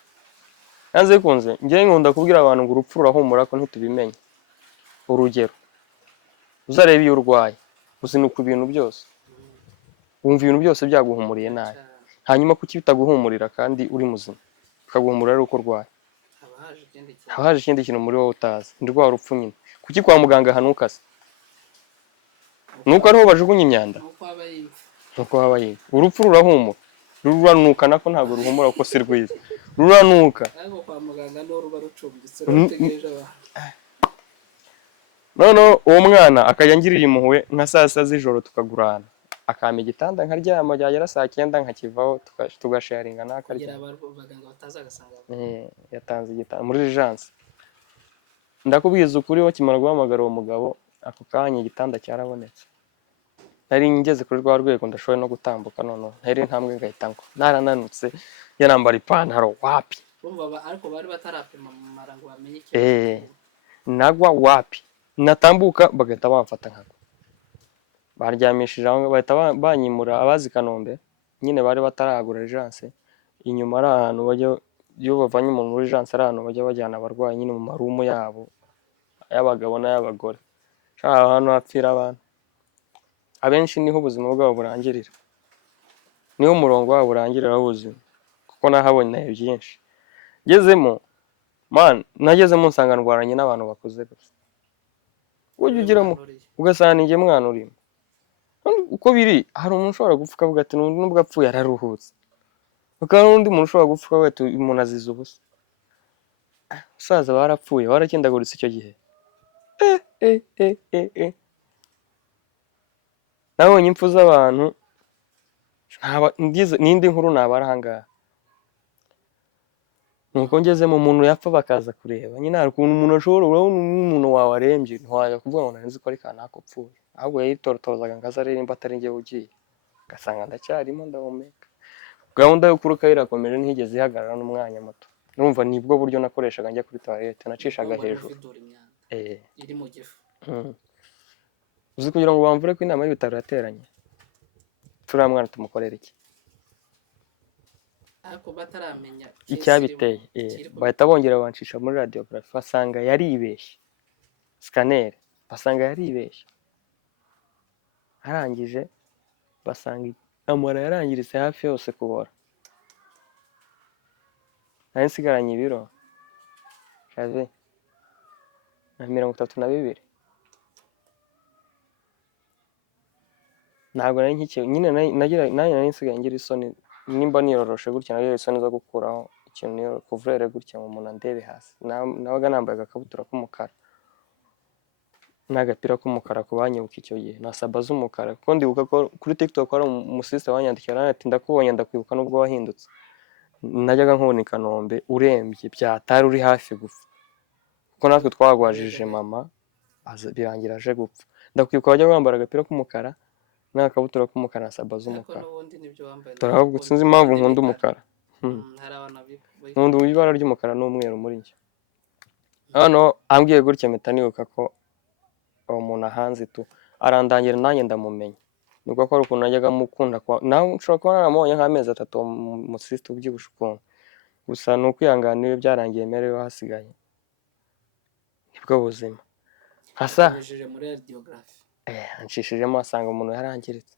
yanze kunze ngiye nkunda kubwira abantu ngo urupfu rurahumura ko ntitubimenye urugero uzareba iyo urwaye uzinuka ibintu byose wumva ibintu byose byaguhumuriye nabi hanyuma kuki bitaguhumurira kandi uri muzima ukaguhumura ari uko urwaye haje ikindi kintu muri wowe utazi ndwara urupfu nyine kuki kwa muganga hanuka se nuko ariho bajugunya imyanda nuko haba yiva urupfu rurahumura ruranuka nako ntabwo ruhumura kuko si rwiza ruranuka ariko kwa muganga no ruba rucumbitse rutegereje abantu none uwo mwana akajya ngirira impuhwe nka saa 6 z'ijoro tukagurana akampa igitanda nkaryama, byagera saa 9 nkakivaho tugasharinga kugira n'akaryama. abaganga batazagasanga. Yatanze igitanda muri urgence. Ndakubwiza ukuri wakimara guhamagara uwo mugabo ako kanya igitanda cyarabonetse. Nari ngeze kuri rwa rwego ndashoboye no gutambuka noneho ntari ntambwe ngahita ngo narananutse yanambara ipantaro wapi. Ariko bari batarapima mara ngo bamenye nagwa wapi natambuka bagahita bamfata nkako baryamishije aho bahita banyimura abazi Kanombe nyine bari bataragura urgence inyuma ari ahantu bajya iyo bavanye umuntu muri urgence ari ahantu bajya bajyana abarwayi nyine mu marumu yabo y'abagabo n'ay'abagore ahantu hapfira abantu abenshi niho ubuzima bwabo burangirira, niho umurongo wabo urangirira w'ubuzima kuko nahabonye byinshi. Ngezemo man nagezemo nsanga ndwaranye n'abantu bakuze gusa ujye ugiramo ugasanga njye mwana urimo uko biri. Hari umuntu ushobora gupfuka avuga ati nubwo apfuye yararuhutse, ukaba n'undi muntu ushobora gupfuka avuga ati umuntu azize ubusa. Usaza barapfuye warakindaguritse icyo gihe. Nabonye impfu z'abantu n'indi nkuru nabara ahangaha. Nuko ngezemo umuntu yapfa bakaza kureba nyine hari ukuntu umuntu ashobora urabona umuntu wawe arembye ntiwajya kuvuga ngo nari nzi ko ari kanaka upfuye, ahubwo yitorotozaga ngo aze arebe nimba atari njye ugiye, ugasanga ndacyarimo ndahumeka. Gahunda yo kuruka irakomeje ntigeze ihagarara n'umwanya muto. Numva nibwo buryo nakoreshaga njya kuri toilette nacishaga hejuru. Iri mu gifu. Uzi kugira ngo bamvure ko inama y'ibitaro yateranye turiya mwana tumukorera iki ariko bataramenya icyabiteye. Bahita bongera bancisha muri radiography basanga yaribeshye scanner, basanga yaribeshye arangije basanga amara yarangiritse hafi yose kubora. Nari nsigaranye ibiro shaje na 32. Ntabwo nari nkike nyine nari nsigaye ngira isoni nimba niroroshe gutya nayo isoni zo gukuraho ikintu niyo kuvurere gutya mu muntu ndebe hasi. Nabaga nambaye agakabutura k'umukara n'agapira k'umukara kubanyibuka icyo gihe na saba z'umukara kuko ndibuka ko kuri TikTok hari umusiste wanyandikira ati ndakubonye ndakwibuka nubwo wahindutse. Najyaga nkubona i Kanombe urembye byatari uri hafi gupfa kuko natwe twagwajije mama birangira aje gupfa. Ndakwibuka wajya wambara agapira k'umukara n'akabutura k'umukara na saba z'umukara. Turahubwo sinzi impamvu nkunda umukara. Nkunda ibara ry'umukara n'umweru muri njye. Hano ambwiye gutya mpita nibuka ko uwo muntu ahanze tu arandangira nanjye ndamumenya. Nubwo ko ari ukuntu najyaga mukunda nawe ushobora kuba naramubonye nk'amezi 3 umusiste ubyibushye ukuntu gusa ni ukwihangana iyo byarangiye merewe hasigaye nibwo buzima. Hasa anshishijemo asanga umuntu yarangiritse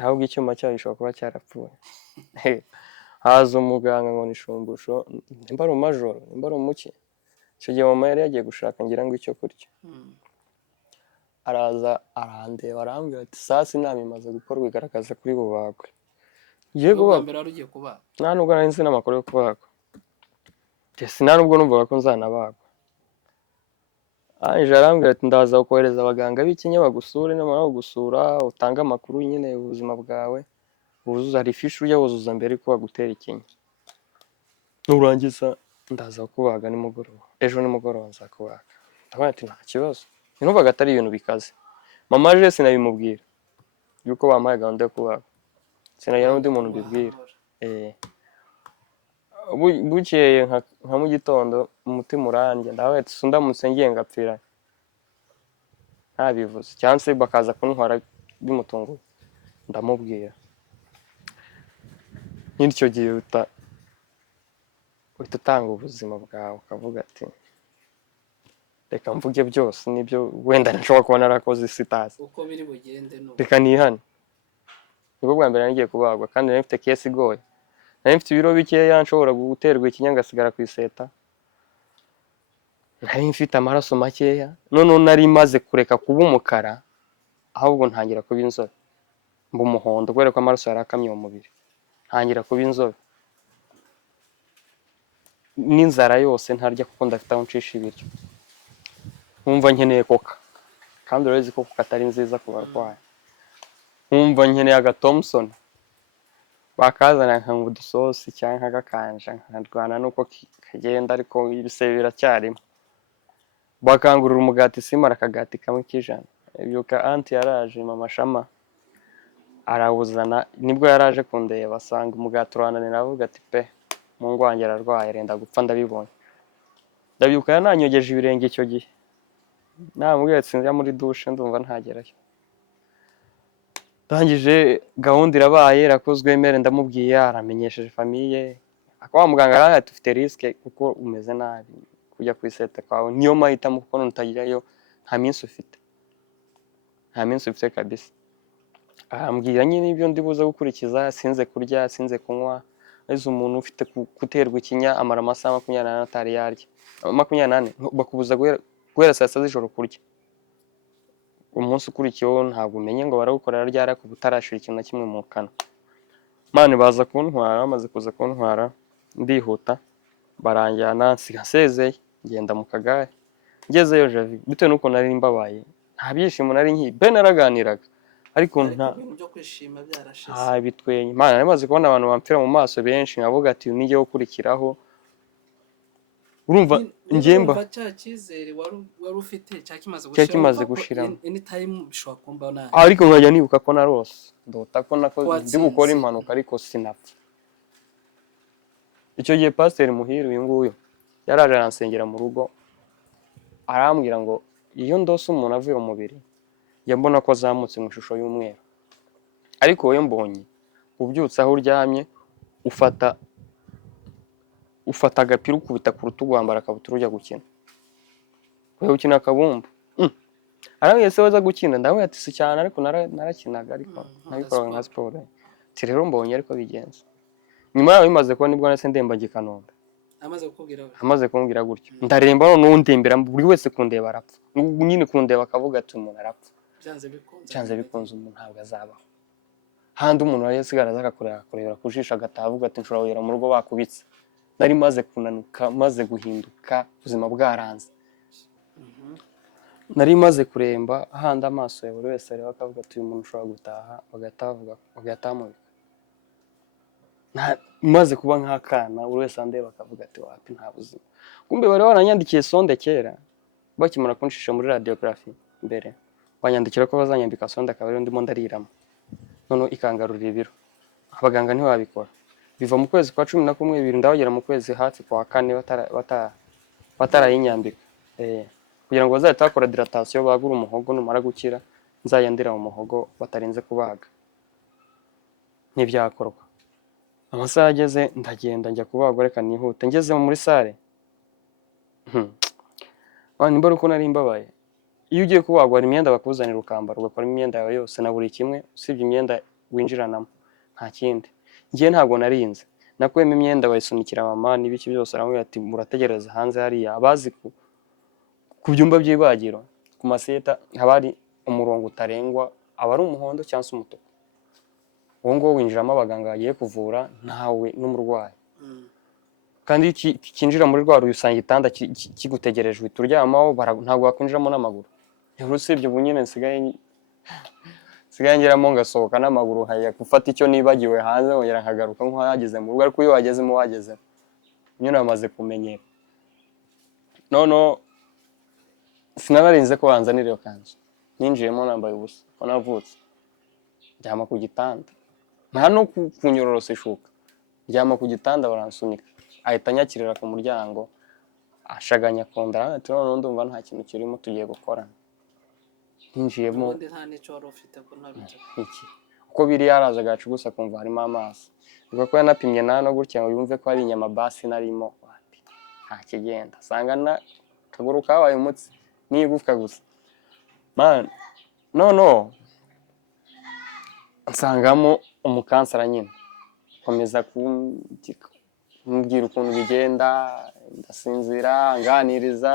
ahubwo icyuma cyayo gishobora kuba cyarapfuye. Haza umuganga ngo nishumbusho nimba ari umajoro nimba ari umuki icyo gihe mama yari yagiye gushaka ngira ngo icyo kurya. Araza arandeba arambwira ati sasa inama imaze gukorwa igaragaza kuri bubagwe. Yego nta nubwo nari nzi n'amakuru yo kubagwa, sinanubwo numvaga ko nzanabagwa. Anje arambwira ati ndaza kohereza abaganga b'ikinya bagusure n'amara gusura utanga amakuru nyine ubuzima bwawe wuzuza ifishi ujya wuzuza mbere ko bagutera ikinya. Nurangiza ndaza kubaga nimugoroba ejo nimugoroba nzakubaga. Ndabona ati nta kibazo. Numvaga atari ibintu bikaze. Mama aje sinabimubwira yuko bampaye gahunda yo kubaga. Sinagira n'undi muntu bibwira. Bukeye nka mu gitondo umutima urandya ndabaye ati ndamutse ngiye ngapfira ntabivuze cyangwa bakaza kuntwara bimutunguye ndamubwira. N'icyo gihe utanga ubuzima bwawe ukavuga ati reka mvuge byose nibyo wenda nshobora kuba narakoze sitazi uko biri bugende reka nihane. Nibwo bwa mbere ngiye kubagwa kandi nari mfite kesi igoye. Nari mfite ibiro bikeya nshobora guterwa ikinya ngasigara ku iseta. Nari mfite amaraso makeya none nari maze kureka kuba umukara ahubwo ntangira kuba inzobe mba umuhondo kubera ko amaraso yari akamye mu mubiri ntangira kuba inzobe n'inzara yose ntarya kuko ndafite aho ncisha ibiryo. Nkumva nkeneye koka kandi urezi ko koka atari nziza ku barwayi. nkumva nkeneye aga Thompson bakazana nkanga udusosi cyangwa nkagakanja nkarwana nuko kagenda ariko ibisebe biracyarimo bakangurira umugati simara akagati kamwe k'ijana ibyuka anti yaraje mama Shama arawuzana nibwo yaraje kundeba asanga umugati urananira avuga ati pe mungu wanjye ararwaye arenda gupfa ndabibonye ndabyuka yananyogeje ibirenge icyo gihe namubwiye ati sinjya muri douche ndumva ntagerayo ndangije gahunda irabaye irakozwe mere ndamubwiye aramenyesheje famiye akaba muganga aranga ati ufite risque kuko umeze nabi kujya kwiseta kwawe niyo mahitamo kuko nutagirayo nta minsi ufite kabisa arambwira nyine ibyo ndi buze gukurikiza sinze kurya sinze kunywa arizo umuntu ufite guterwa ikinya amara amasaha 28 atari yarya 28 bakubuza guhera saa 6 z'ijoro kurya umunsi ukurikiyeho ntabwo umenye ngo baragukorera ryari ko butarashira ikintu na kimwe mu kanwa mane baza kuntwara bamaze kuza kuntwara ndihuta baranjyana nsigasezeye ngenda mu kagare ngezeyo Javi bitewe nuko nari mbabaye nta byishimo nari nki naraganiraga ariko nta byo kwishima byarashize bitwenye mane namaze kubona abantu bampfira mu maso benshi nkavuga ati nijye gukurikiraho urumva ngemba cya cyizere wari ufite cyakimaze gushiramo anytime bishobora kumba nabi ariko nkajya nibuka ko narose ndota ko ndi gukora impanuka ariko sinapfa icyo gihe pasteur Muhire uyu nguyu yaraje aransengera mu rugo arambwira ngo iyo ndose umuntu avuye mu mubiri yambona ko azamutse mu ishusho y'umweru ariko wowe mbonye ubyutse aho uryamye ufata agapira ukubita ku rutugu wambara akabutura ujya gukina wewe ukina akabumba arambwiye se waza gukina ndawe ati si cyane ariko narakinaga ariko nabikoraga nka sport ati rero mbonye ariko bigenze nyuma yaho bimaze kuba nibwo nase ndemba Gikanombe amaze kumbwira gutyo ndaremba n'undembera buri wese kundeba arapfa nyine kundeba akavuga ati umuntu arapfa cyanze bikunze umuntu ntabwo azabaho handi umuntu wari yasigara akakurebera kujisha agatavuga ati nshobora kugera mu rugo bakubitse nari maze kunanuka maze guhinduka ubuzima bwaranze nari maze kuremba ahandi amaso ya buri wese areba akavuga ati uyu muntu ushobora gutaha bagatamubika maze kuba nk'akana buri wese andeba akavuga ati wapi nta buzima kumbe bari baranyandikiye sonde kera bakimara kunshisha muri radiography mbere banyandikira ko bazanyambika sonde akaba ari ndimo ndariramo none ikangarurira ibiro abaganga ntibabikora biva mu kwezi kwa 11 ibiri ndabagera mu kwezi hafi kwa 4 batarayinyambika kugira ngo bazahita bakora dilatation bagura umuhogo numara gukira nzayandira mu muhogo batarinze kubaga ntibyakorwa amasaha ageze ndagenda njya kubagwa reka nihute ngeze muri sale nimba uko nari mbabaye iyo ugiye kubagwa imyenda bakuzanira ukambara ugakora imyenda yawe yose na buri kimwe usibye imyenda winjiranamo nta kindi ngiye ntabwo narinze nakuyemo imyenda bayisunikira mama n'ibiki byose aramubwira ati murategereza hanze hariya abazi ku byumba by'ibagiro ku maseta habari umurongo utarengwa aba ari umuhondo cyangwa umutuku uwo ngo winjiramo abaganga bagiye kuvura ntawe n'umurwayi kandi kinjira muri rwa usanga igitanda kigutegereje uhita uryamaho ntabwo wakwinjiramo n'amaguru usibye ubu nyine nsigaye ngeramo ngasohoka n'amaguru haya gufata icyo nibagiwe hanze wongera nkagaruka nk'uwageze mu rugo ariko iyo wagezemo wagezemo nyine bamaze kumenyera none sinabarinze ko banzanira iyo kanzu ninjiyemo nambaye ubusa ko navutse njyama ku gitanda nta no kunyororosa ishuka njyama ku gitanda baransunika ahita anyakirira ku muryango ashaganya kundara ati none ndumva nta kintu kirimo tugiye gukorana ninjiyemo nta n'icyo wari ufite ko ntabyo uko biri yaraza gacu gusa kumva harimo amaso ubwo ko yanapimye no gutya ngo yumve ko ari inyama basi narimo nta kigenda sanga na kaguru kabaye umutsi n'igufwa gusa man no nsangamo umukansara nyine komeza kumbwira ukuntu bigenda ndasinzira nganiriza